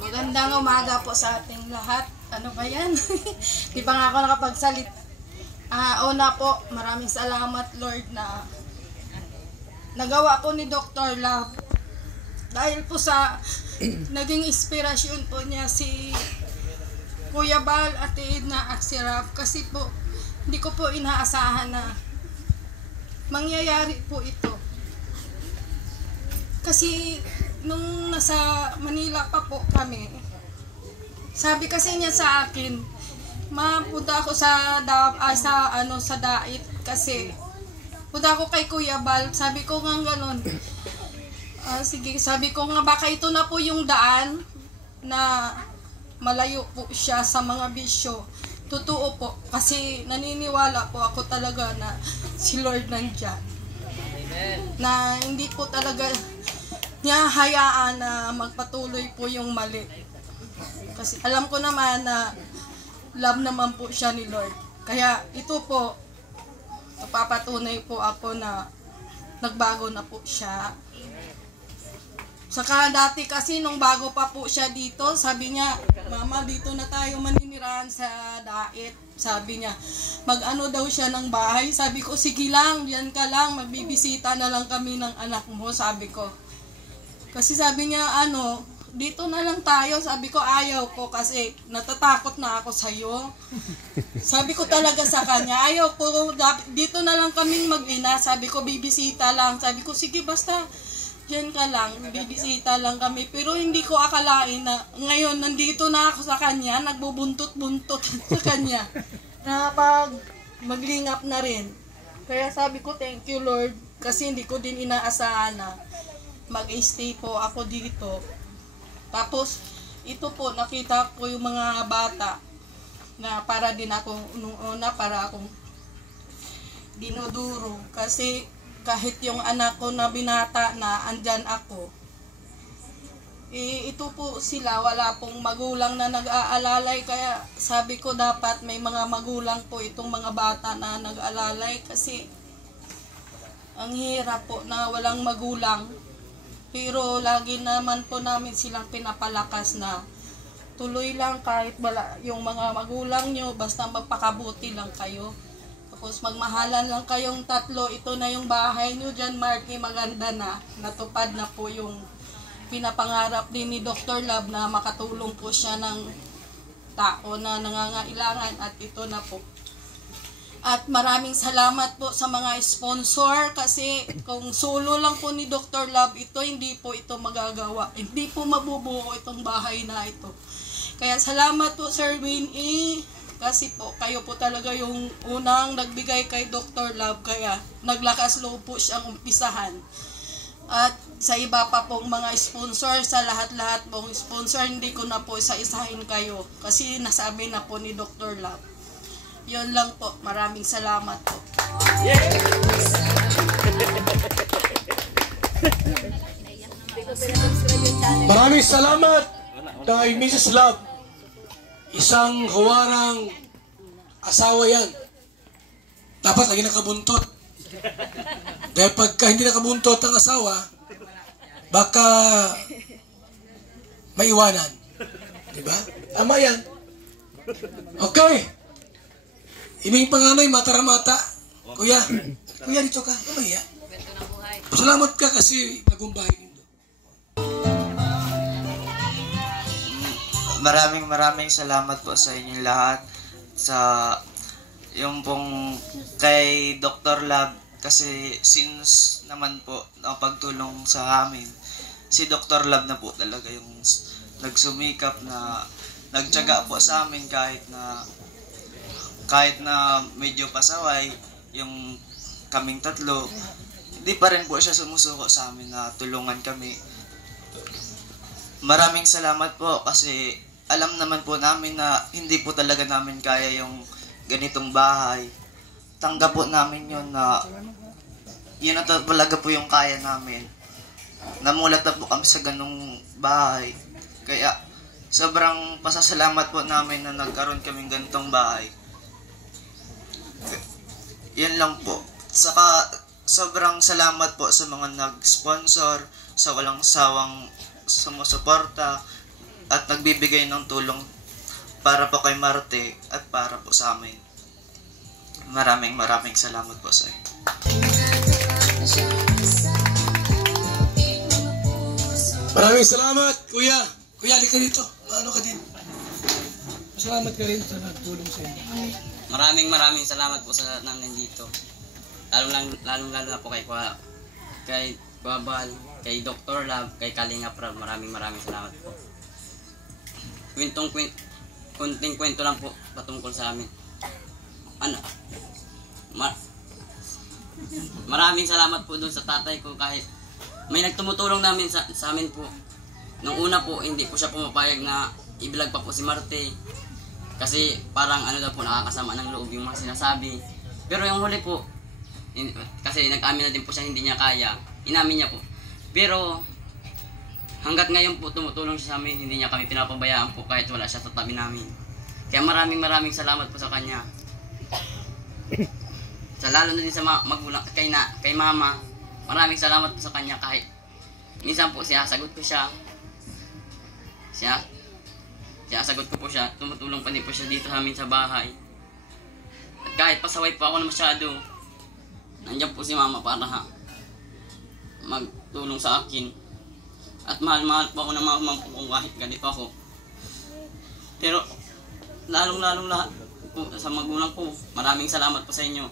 Magandang umaga po sa ating lahat. Ano ba yan? Di pa nga ako nakapagsalit. Una po, maraming salamat Lord na nagawa po ni Dr. Love. Dahil po sa naging inspirasyon po niya si Kuya Bal, Ate Edna at si Rab. Kasi po, hindi ko po inaasahan na mangyayari po ito. Kasi nung nasa Manila pa po kami, sabi kasi niya sa akin, mapunta ako sa Dait kasi punta ako kay Kuya Bal. Sabi ko nga gano'n. Sige, sabi ko nga baka ito na po yung daan na malayo po siya sa mga bisyo. Totoo po, kasi naniniwala po ako talaga na si Lord nandyan. Na hindi po talaga niya hayaan na magpatuloy po yung mali. Kasi alam ko naman na love naman po siya ni Lord. Kaya ito po, papatunay po ako na nagbago na po siya. Saka dati kasi nung bago pa po siya dito, sabi niya, Mama, dito na tayo maninirahan sa Dait. Sabi niya, mag-ano daw siya ng bahay. Sabi ko, sige lang, diyan ka lang, magbibisita na lang kami ng anak mo, sabi ko. Kasi sabi niya, dito na lang tayo. Sabi ko, ayaw ko kasi natatakot na ako sa'yo. Sabi ko talaga sa kanya, ayaw ko, dito na lang kaming mag-ina. Sabi ko, bibisita lang. Sabi ko, sige basta, dyan ka lang, bibisita lang kami. Pero hindi ko akalain na ngayon nandito na ako sa kanya, nagbubuntot-buntot sa kanya. Na pag maglingap na rin. Kaya sabi ko, thank you Lord. Kasi hindi ko din inaasahan na mag-stay po ako dito. Tapos, ito po, nakita ko yung mga bata na para din ako, nung una, para akong dinuduro. Kasi, kahit yung anak ko na binata na andyan ako, ito po sila, wala pong magulang na nag-aalalay. Kaya, sabi ko dapat may mga magulang po itong mga bata na nag-aalalay. Kasi, ang hirap po na walang magulang. Pero lagi naman po namin silang pinapalakas na tuloy lang kahit wala yung mga magulang nyo, basta magpakabuti lang kayo. Tapos magmahalan lang kayong tatlo, ito na yung bahay nyo dyan, Marky, maganda na. Natupad na po yung pinapangarap din ni Dr. Love na makatulong po siya ng tao na nangangailangan at ito na po. At maraming salamat po sa mga sponsor kasi kung solo lang po ni Dr. Love ito, hindi po ito magagawa. Hindi po mabubuo itong bahay na ito. Kaya salamat po Sir Winnie kasi po kayo po talaga yung unang nagbigay kay Dr. Love kaya naglakas loob po siyang umpisahan. At sa iba pa pong mga sponsor, sa lahat-lahat pong sponsor, hindi ko na po isa-isahin kayo kasi nasabi na po ni Dr. Love. Yun lang po. Maraming salamat po. Maraming salamat kay Mrs. Love. Isang huwarang asawa yan. Dapat lagi nakabuntot. Dahil pagka hindi nakabuntot ang asawa, baka maiwanan. Diba? Tama yan. Okay. Iming panganay, mataramata. Kuya, dito ka. Kamaya. Salamat ka kasi nagumbahin nito. Maraming salamat po sa inyong lahat. Sa yung pong kay Dr. Love, kasi since naman po pagtulong sa amin, si Dr. Love na po talaga yung nagsumikap na nagtiyaga po sa amin kahit na medyo pasaway yung kaming tatlo, hindi pa rin po siya sumusuko sa amin na tulungan kami. Maraming salamat po kasi alam naman po namin na hindi po talaga namin kaya yung ganitong bahay. Tanggap po namin yun na yun na talaga po yung kaya namin. Namulat na po kami sa ganung bahay. Kaya sobrang pasasalamat po namin na nagkaroon kaming ganitong bahay. Yan lang po. Saka sobrang salamat po sa mga nag-sponsor, sa walang sawang sumusuporta at nagbibigay ng tulong para po kay Marte at para po sa amin. Maraming salamat po sa inyo. Maraming salamat, Kuya. Kuya, halika dito. Ano ka din? Salamat ka rin sa nagtulong sa inyo. Maraming salamat po sa lahat ng nandito. Lalo na po kay Babal, kay Dr. Love, kay Kalinga Prab. Maraming salamat po. Kunting kwento lang po patungkol sa amin. Maraming salamat po doon sa tatay ko kahit may nagtumutulong namin sa amin po. Nung una po, hindi po siya pumapayag na i-vlog pa po si Marte. Kasi parang daw po nakakasama ng loob yung mga sinasabi. Pero yung huli po, kasi nag-amin na din po siya hindi niya kaya. Inamin niya po. Pero hanggat ngayon po tumutulong siya sa amin, hindi niya kami pinapabayaan po kahit wala siya sa tabi namin. Kaya maraming salamat po sa kanya. Sa lalo na din sa magulang, kay mama, maraming salamat po sa kanya kahit minsan po sinasagot ko siya. Sinasagot ko po siya, tumutulong pa din po siya dito sa amin sa bahay. At kahit pasaway po ako na masyado, nandiyan po si mama para magtulong sa akin. At mahal po ako ng mama kung kahit ganito ako. Pero lalong lahat po sa magulang ko, maraming salamat po sa inyo.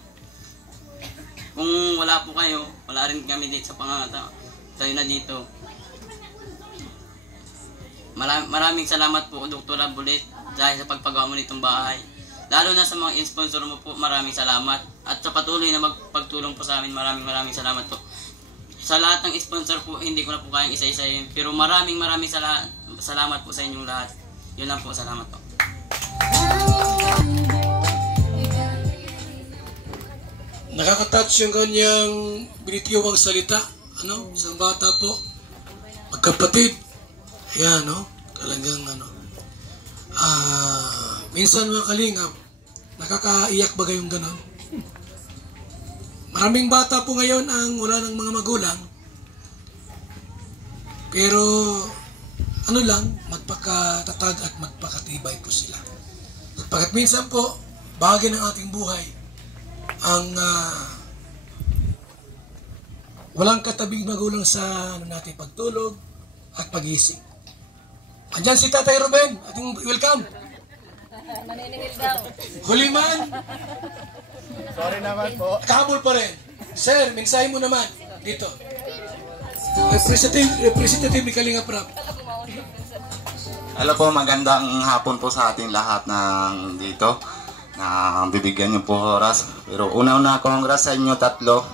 Kung wala po kayo, wala rin kami dito sa tayo na dito. Maraming salamat po, Dr. Abulit, dahil sa pagpagawa mo nitong bahay. Lalo na sa mga sponsor mo po, maraming salamat. At sa patuloy na magpagtulong po sa amin, maraming salamat po. Sa lahat ng sponsor po, hindi ko na po kayang isa-isa yun. Pero maraming salamat po sa inyong lahat. Yun lang po, salamat po. Nakaka-touch yung kanyang binitiwang salita. Isang bata po. Magkapatid. Ayan, talagang minsan mga kalingap, nakakaiyak ba kayong ganon? Maraming bata po ngayon ang wala ng mga magulang. Pero, magpakatatag at magpakatibay po sila. Sapagkat minsan po, bahagi ng ating buhay, ang walang katabing magulang sa nating pagtulog at pag-isip. Andyan si Tatay Ruben, ating welcome. Maniningil daw. Huliman. Sorry naman po. Kahabol pa rin. Sir, mensahe mo naman dito. Representative ni Kalinga Prab. Hello po, magandang hapon po sa ating lahat ng dito na bibigyan niyo po oras. Pero una-una, congrats sa inyo tatlo.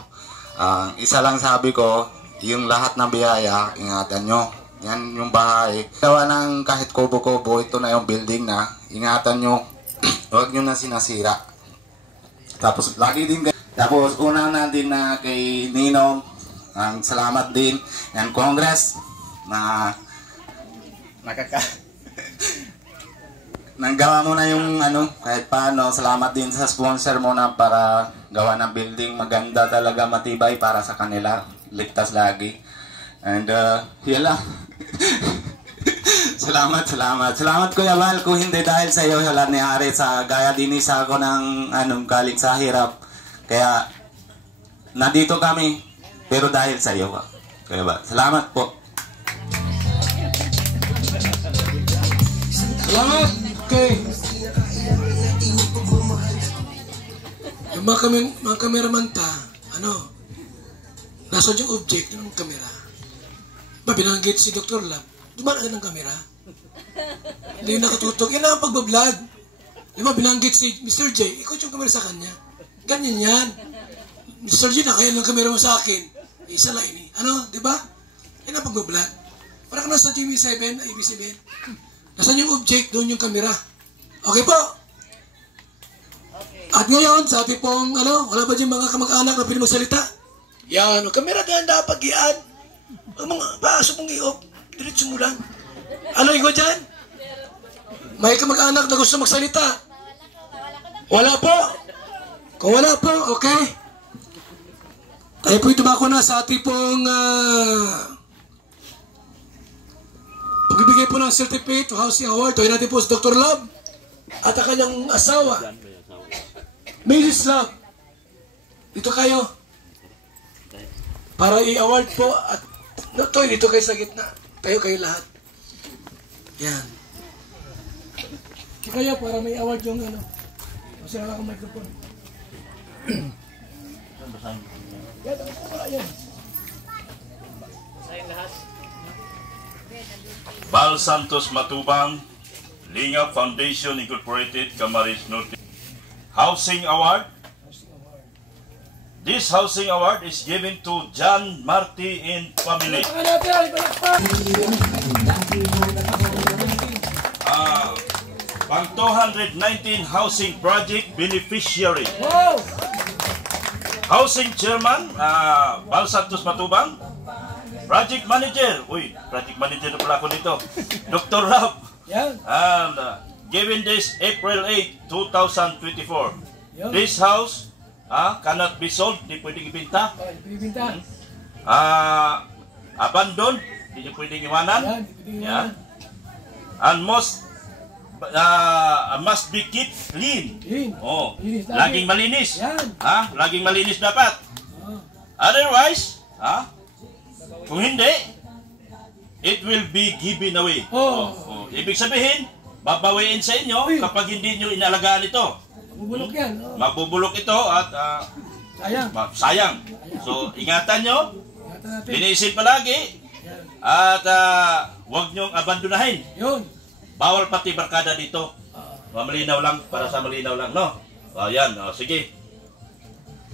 Isa lang sabi ko, yung lahat ng biyaya, ingatan nyo. Yan yung bahay. Gawa ng kahit kubo-kubo, ito na yung building na. Ingatan nyo, huwag nyo na sinasira. Tapos lagi din tapos una na din na kay Ninong, ang salamat din. Yan Congress na nanggawa mo na yung kahit paano. Salamat din sa sponsor mo na para gawa ng building. Maganda talaga, matibay para sa kanila. Ligtas lagi. And yun lang. Salamat Kuya Val. Kung hindi dahil sa iyo, wala nangyari sa gaya dinis ako ng galing sa hirap. Kaya nandito kami, pero dahil sa iyo, Kuya Val. Salamat po. Salamat. Okay. Yung mga cameraman ta, nasa yung object ng camera. Binanggit si Dr. Lab, dumaan ng camera. Hindi yung nakatutok. Yan ang pagbablog. Binanggit si Mr. J, ikaw yung camera sa kanya. Ganyan yan. Mr. J, nakaya ng camera mo sa akin. Isa lang ini. Diba? Yan ang pagbablog. Parang nasa TV7, AB7. Nasaan yung object, doon yung camera. Okay po? At ngayon, sabi pong, wala ba dyan mga kamag-anak na pwede magsalita? Yan, camera dyan dapat yan. Ang mga pasok mong i-off, diretso mo lang. Ikaw dyan? May kamag-anak na gusto magsalita? Wala po? Kung wala po, okay. Tayo po'y tumako na sa ating pong pagbibigay po ng certificate to Housing Award. Tuloy natin po si Dr. Love at ang kanyang asawa, Mrs. Love. Dito kayo. Para i-award po at dito kayo sa gitna. Tayo kayo lahat. Yan. Kaya para may award yung kasi wala akong microphone. Yan. Sayang lahat. Val Santos Matubang, Lingap Foundation Incorporated, Camarines Norte. Housing Award. This housing award is given to John Marty and family. Pang 219 housing project beneficiary. Housing chairman, Val Santos Matubang. Project manager, project manager na pala ako nito, Dr. Rob. And given this April 8, 2024. This house cannot be sold, di pwedeng ibenta. Abandoned, di pwedeng iwanan. And must be kept clean. Laging malinis. Laging malinis dapat. Otherwise, kung hindi, it will be given away. Ibig sabihin, babawiin sa inyo kapag hindi nyo inalagaan ito. Mabubulok yan. Mabubulok ito at sayang. So, ingatan nyo. Linisin palagi. At huwag nyong abandonahin. Bawal pati barkada dito. Malinaw lang, para sa malinaw lang, no? Ayan, sige.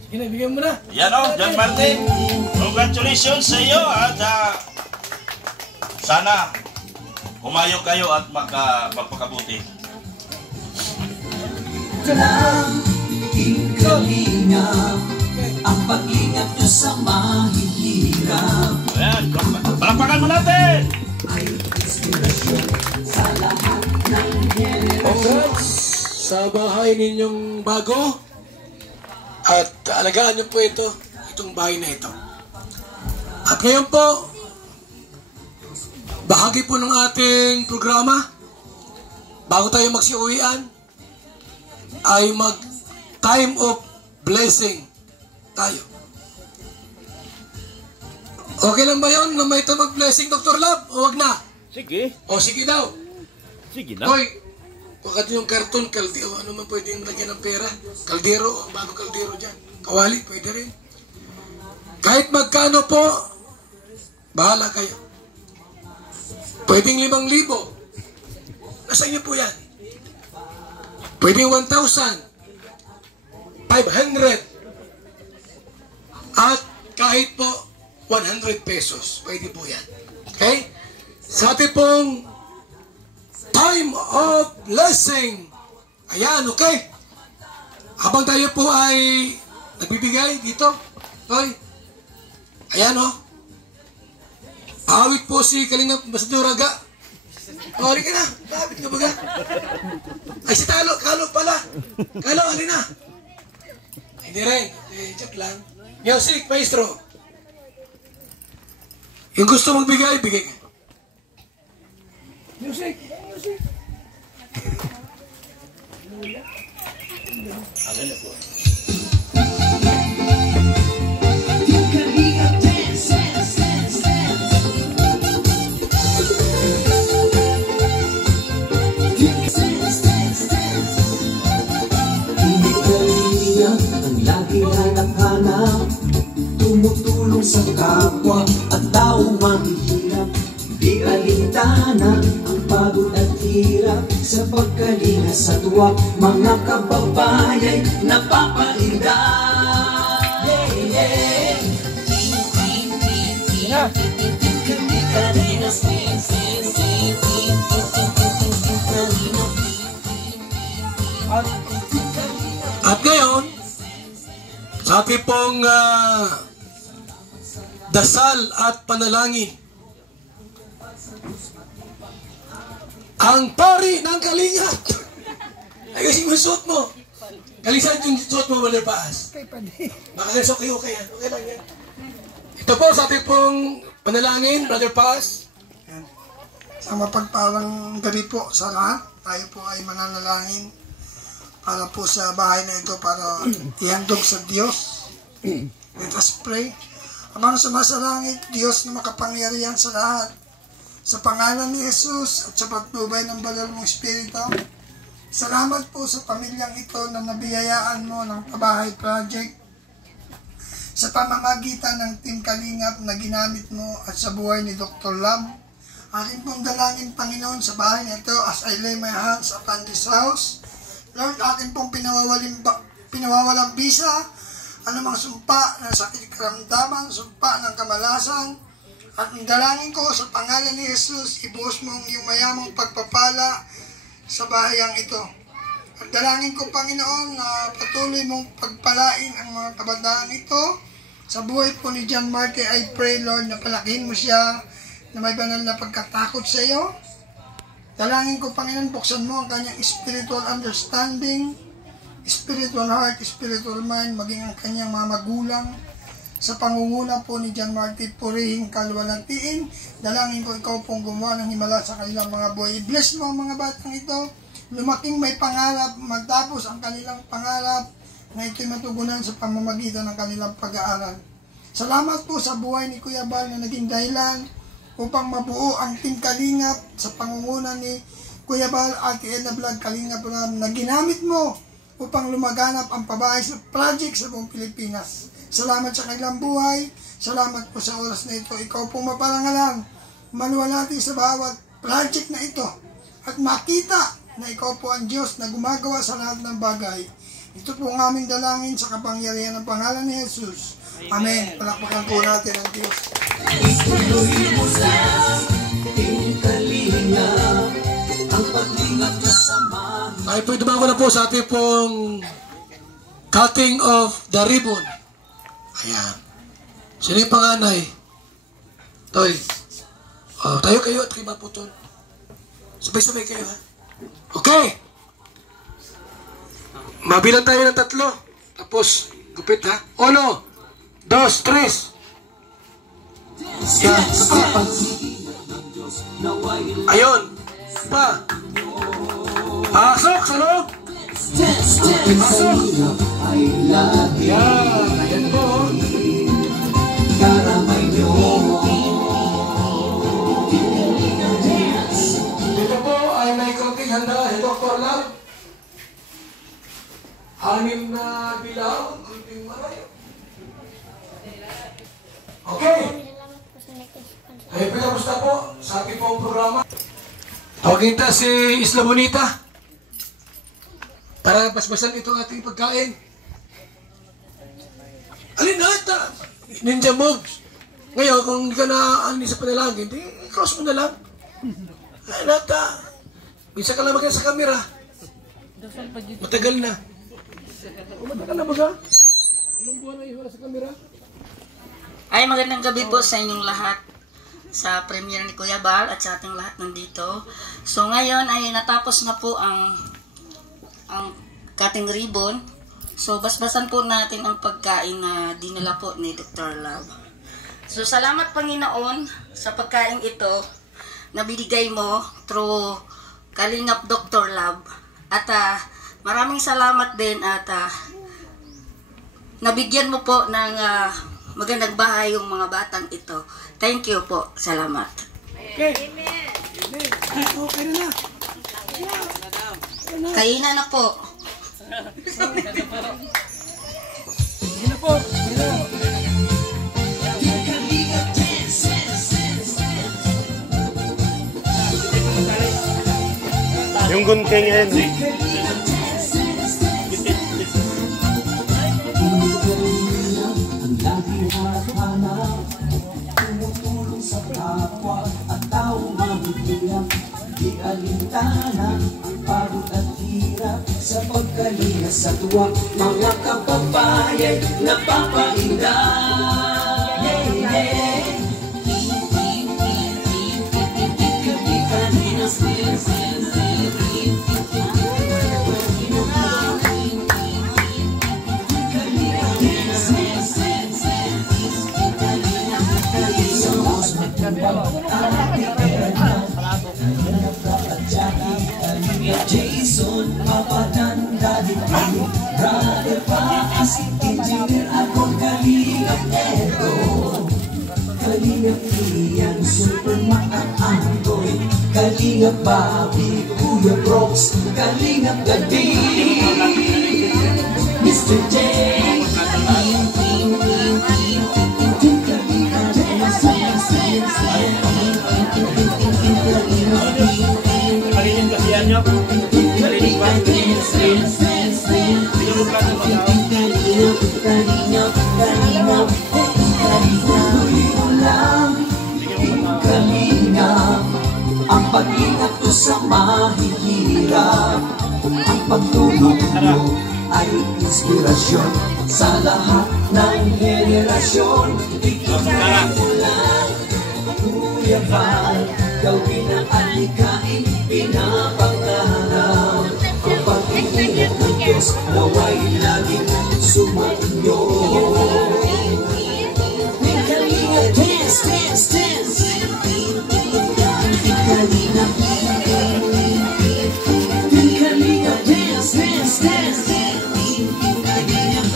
Sige na, bigyan mo na. Yan John Martin. Congratulations sa iyo at sana humayo kayo at magpakabuti. Team Kalingap, ang pag-ingat nyo sa mahihirap. Ayan, palakpakan mo natin! Ay inspirasyon sa lahat ng hirap. Congrats sa bahay ninyong bago. At alagaan nyo po itong bahay na ito. At ngayon po, bahagi po ng ating programa, bago tayo magsiuwian, ay time of blessing tayo. Okay lang ba yun na may time of blessing, Dr. Love? O wag na? Sige. O sige daw. Sige na. Hoy, wakad yung karton, kaldero, ano man pwedeng lagyan ng pera? Kaldero, bago kaldero dyan. Kawali, pwede rin. Kahit magkano po, bahala kayo. Pwedeng 5,000. Nasa inyo po yan. Pwedeng 1,000. 500 at kahit po 100 pesos. Pwede po yan. Okay? Sa ating pong time of blessing. Ayan, okay? Habang tayo po ay nagbibigay dito. Okay? Ayan, oh. Awit po si Kalingap Masduraga. O, ka na. Lapit ka baga. Ay, si Kalo pala. Kalo, alin na. Hindi rin. Joke lang. Music, maestro. Yung gusto mong bigay, bigay. Music. Alin na po. Tumutulong sa kapwa at taong mahihirap. Di alintana ang pagod at hirap. Sa pagkalinga sa tuwa, mga kababayay napapainda. At ngayon, sa ating pong dasal at panalangin, ang pari ng Kalingap. Ay, kasi yung suot mo. Kalisan yung suot mo, Brother Paas. Makakansok kayo kaya. Okay lang yan. Ito po sa ating pong panalangin, Brother Paas. Sa mapagpalang gabi po sa lahat, tayo po ay mananalangin para po sa bahay na ito para ihandog sa Diyos. Let us pray. Amang sumasalangit, Diyos na makapangyarihan sa lahat, sa pangalan ni Jesus at sa patnubay ng banal mong Espiritu, salamat po sa pamilyang ito na nabiyayaan mo ng Pabahay Project sa pamamagitan ng Team Kalingap na ginamit mo at sa buhay ni Dr. Lam. Aking pong dalangin, Panginoon, sa bahay na ito as I lay my hands upon this house. Lord, akin pong pinawawalang bisa, anumang sumpa ng sakit karamdaman, sumpa ng kamalasan, at ang dalangin ko sa pangalan ni Jesus, ibuhos mong iyong mayamang pagpapala sa bahayang ito. At dalangin ko, Panginoon, na patuloy mong pagpalain ang mga kabataan ito. Sa buhay po ni John Marte, I pray, Lord, na palakihin mo siya na may banal na pagkatakot sa iyo. Dalangin ko, Panginoon, buksan mo ang kanyang spiritual understanding, spiritual heart, spiritual mind, maging ang kanyang mga magulang. Sa pangunguna po ni John Martin, purihin kalwalhatiin. Dalangin ko, ikaw pong gumawa ng himala sa kanilang mga buhay. Bless mo ang mga batang ito. Lumaking may pangarap, magtapos ang kanilang pangarap na ito'y matugunan sa pamamagitan ng kanilang pag-aaral. Salamat po sa buhay ni Kuya Bal na naging dahilan upang mabuo ang Team Kalingap sa pangunguna ni Kuya Bal at Edna Vlog Kalingap na ginamit mo upang lumaganap ang pabahay sa project sa buong Pilipinas. Salamat sa kanilang buhay. Salamat po sa oras na ito. Ikaw pong maparangalan. Maluwalhati sa bawat project na ito. At makita na ikaw po ang Diyos na gumagawa sa lahat ng bagay. Ito po ang aming dalangin sa kapangyarihan ng pangalan ni Jesus. Amen. Palakpakan po natin ang Diyos. Ay po, dumako na po sa ating pong cutting of the ribbon. Ayan. Sino yung panganay? Toy. Oh, tayo kayo at kiba po ito. Sabay-sabay kayo, ha? Okay. Mabilang tayo ng 3. Tapos, gupit, ha? 1, 2, 3. Ayun. Pa. Pasok sa loob. Pasok. Yan. Ayan po. Dito po ay may konting handa si Dr. Lam. 6 na bilaw. Kunting marayo. Okay. Ay, pinamusta po sa ating pong programa. Tawagin ta si Isla Bonita para basbasan itong ating pagkain. Alin na ata? Ninja moves. Ngayon, kung hindi ka na sa panalangin, di cross mo na lang. Ay, minsan ka lang magkaya sa camera. Matagal na. Matagal na ba ka? Ilang buwan na iwala sa camera? Ay, magandang gabi po sa inyong lahat. Sa premiere ni Kuya Bal at sa ating lahat nandito. So ngayon ay natapos na po ang cutting ribbon. So basbasan po natin ang pagkain na dinala po ni Dr. Love. So salamat Panginoon sa pagkain ito na binigay mo through Kalingap Dr. Love. At maraming salamat din at nabigyan mo po ng magandang bahay yung mga batang ito. Thank you po. Salamat. Okay. Okay na. Kainan na po. Kainan po. Yung gunting yan. Sa kapwa at taong mabibilang, di alintana ang pagod at hirap sa pagkalinga sa tuwa. Mga kababayan napapainda. Jason, Papa Dan, Daddy P, Brother Paas, Engineer ako, Kalingap Edo, Kalingap Ian, Superman at Andoy, Kalingap Bobby, Kuya Brooks, Kalingap Gabi, Mr. J, Kalingin kasihan nyo. Kalingin ba? Kalingap, ang pag-ingat ko sa mahihirap, ang pagtulong mo ay inspirasyon sa lahat ng henerasyon. Ikaw mo lang, Kuya Val, gawin ang alikain, pinapangarap. Ang pag-iingat ng Diyos, nawa'y laging sumainyo. Kalingap, dance, dance, dance. Kalingap, Kalingap, dance, dance, dance. Kalingap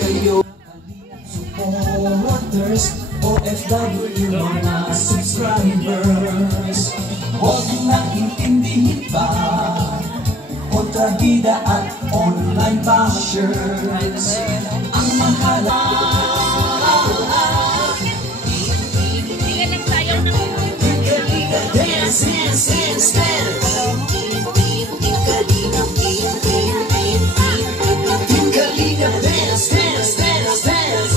kayo, Kalingap supporters, OFW mga subscribers. Huwag nang intindihin pa kontrabida at online bashers. Ang mahalaga dance, dance, dance, dance. Kalingap, dance, dance, dance, dance.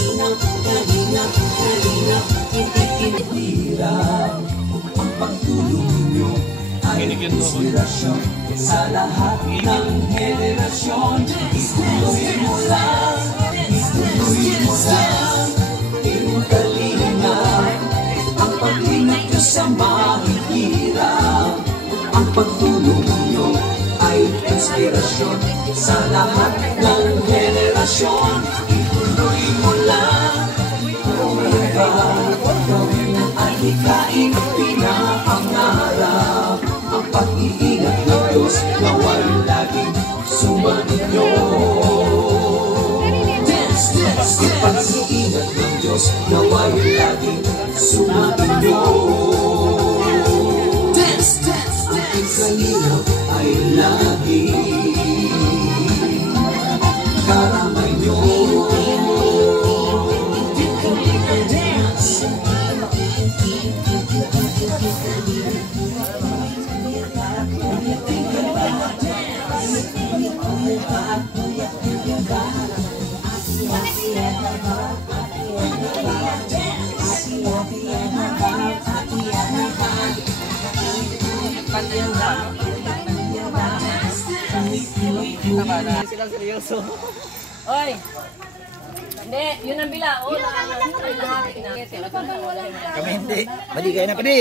Hirap ang pagtulong nyo ay inspirasyon sa lahat ng henerasyon. Ituloy mo lang, ituloy mo lang. Yung kalingap, ang pag-ingat nyo sa mahihirap, ang pagtulong nyo ay inspirasyon sa lahat ng henerasyon. Ituloy mo lang, gawin ang alikain, pinapangarap. Ang pag-iingat ng Diyos, nawa'y laging sumainyo. Dance, dance, dance. Ang pag-iingat ng Diyos, nawa'y laging sumainyo. Dance, dance, dance. Ang kalingap ay laging karamay nyo. Dance. Sila seryoso. Oy! Hindi, yun ang bila. Kami hindi. Mali kayo na pa di.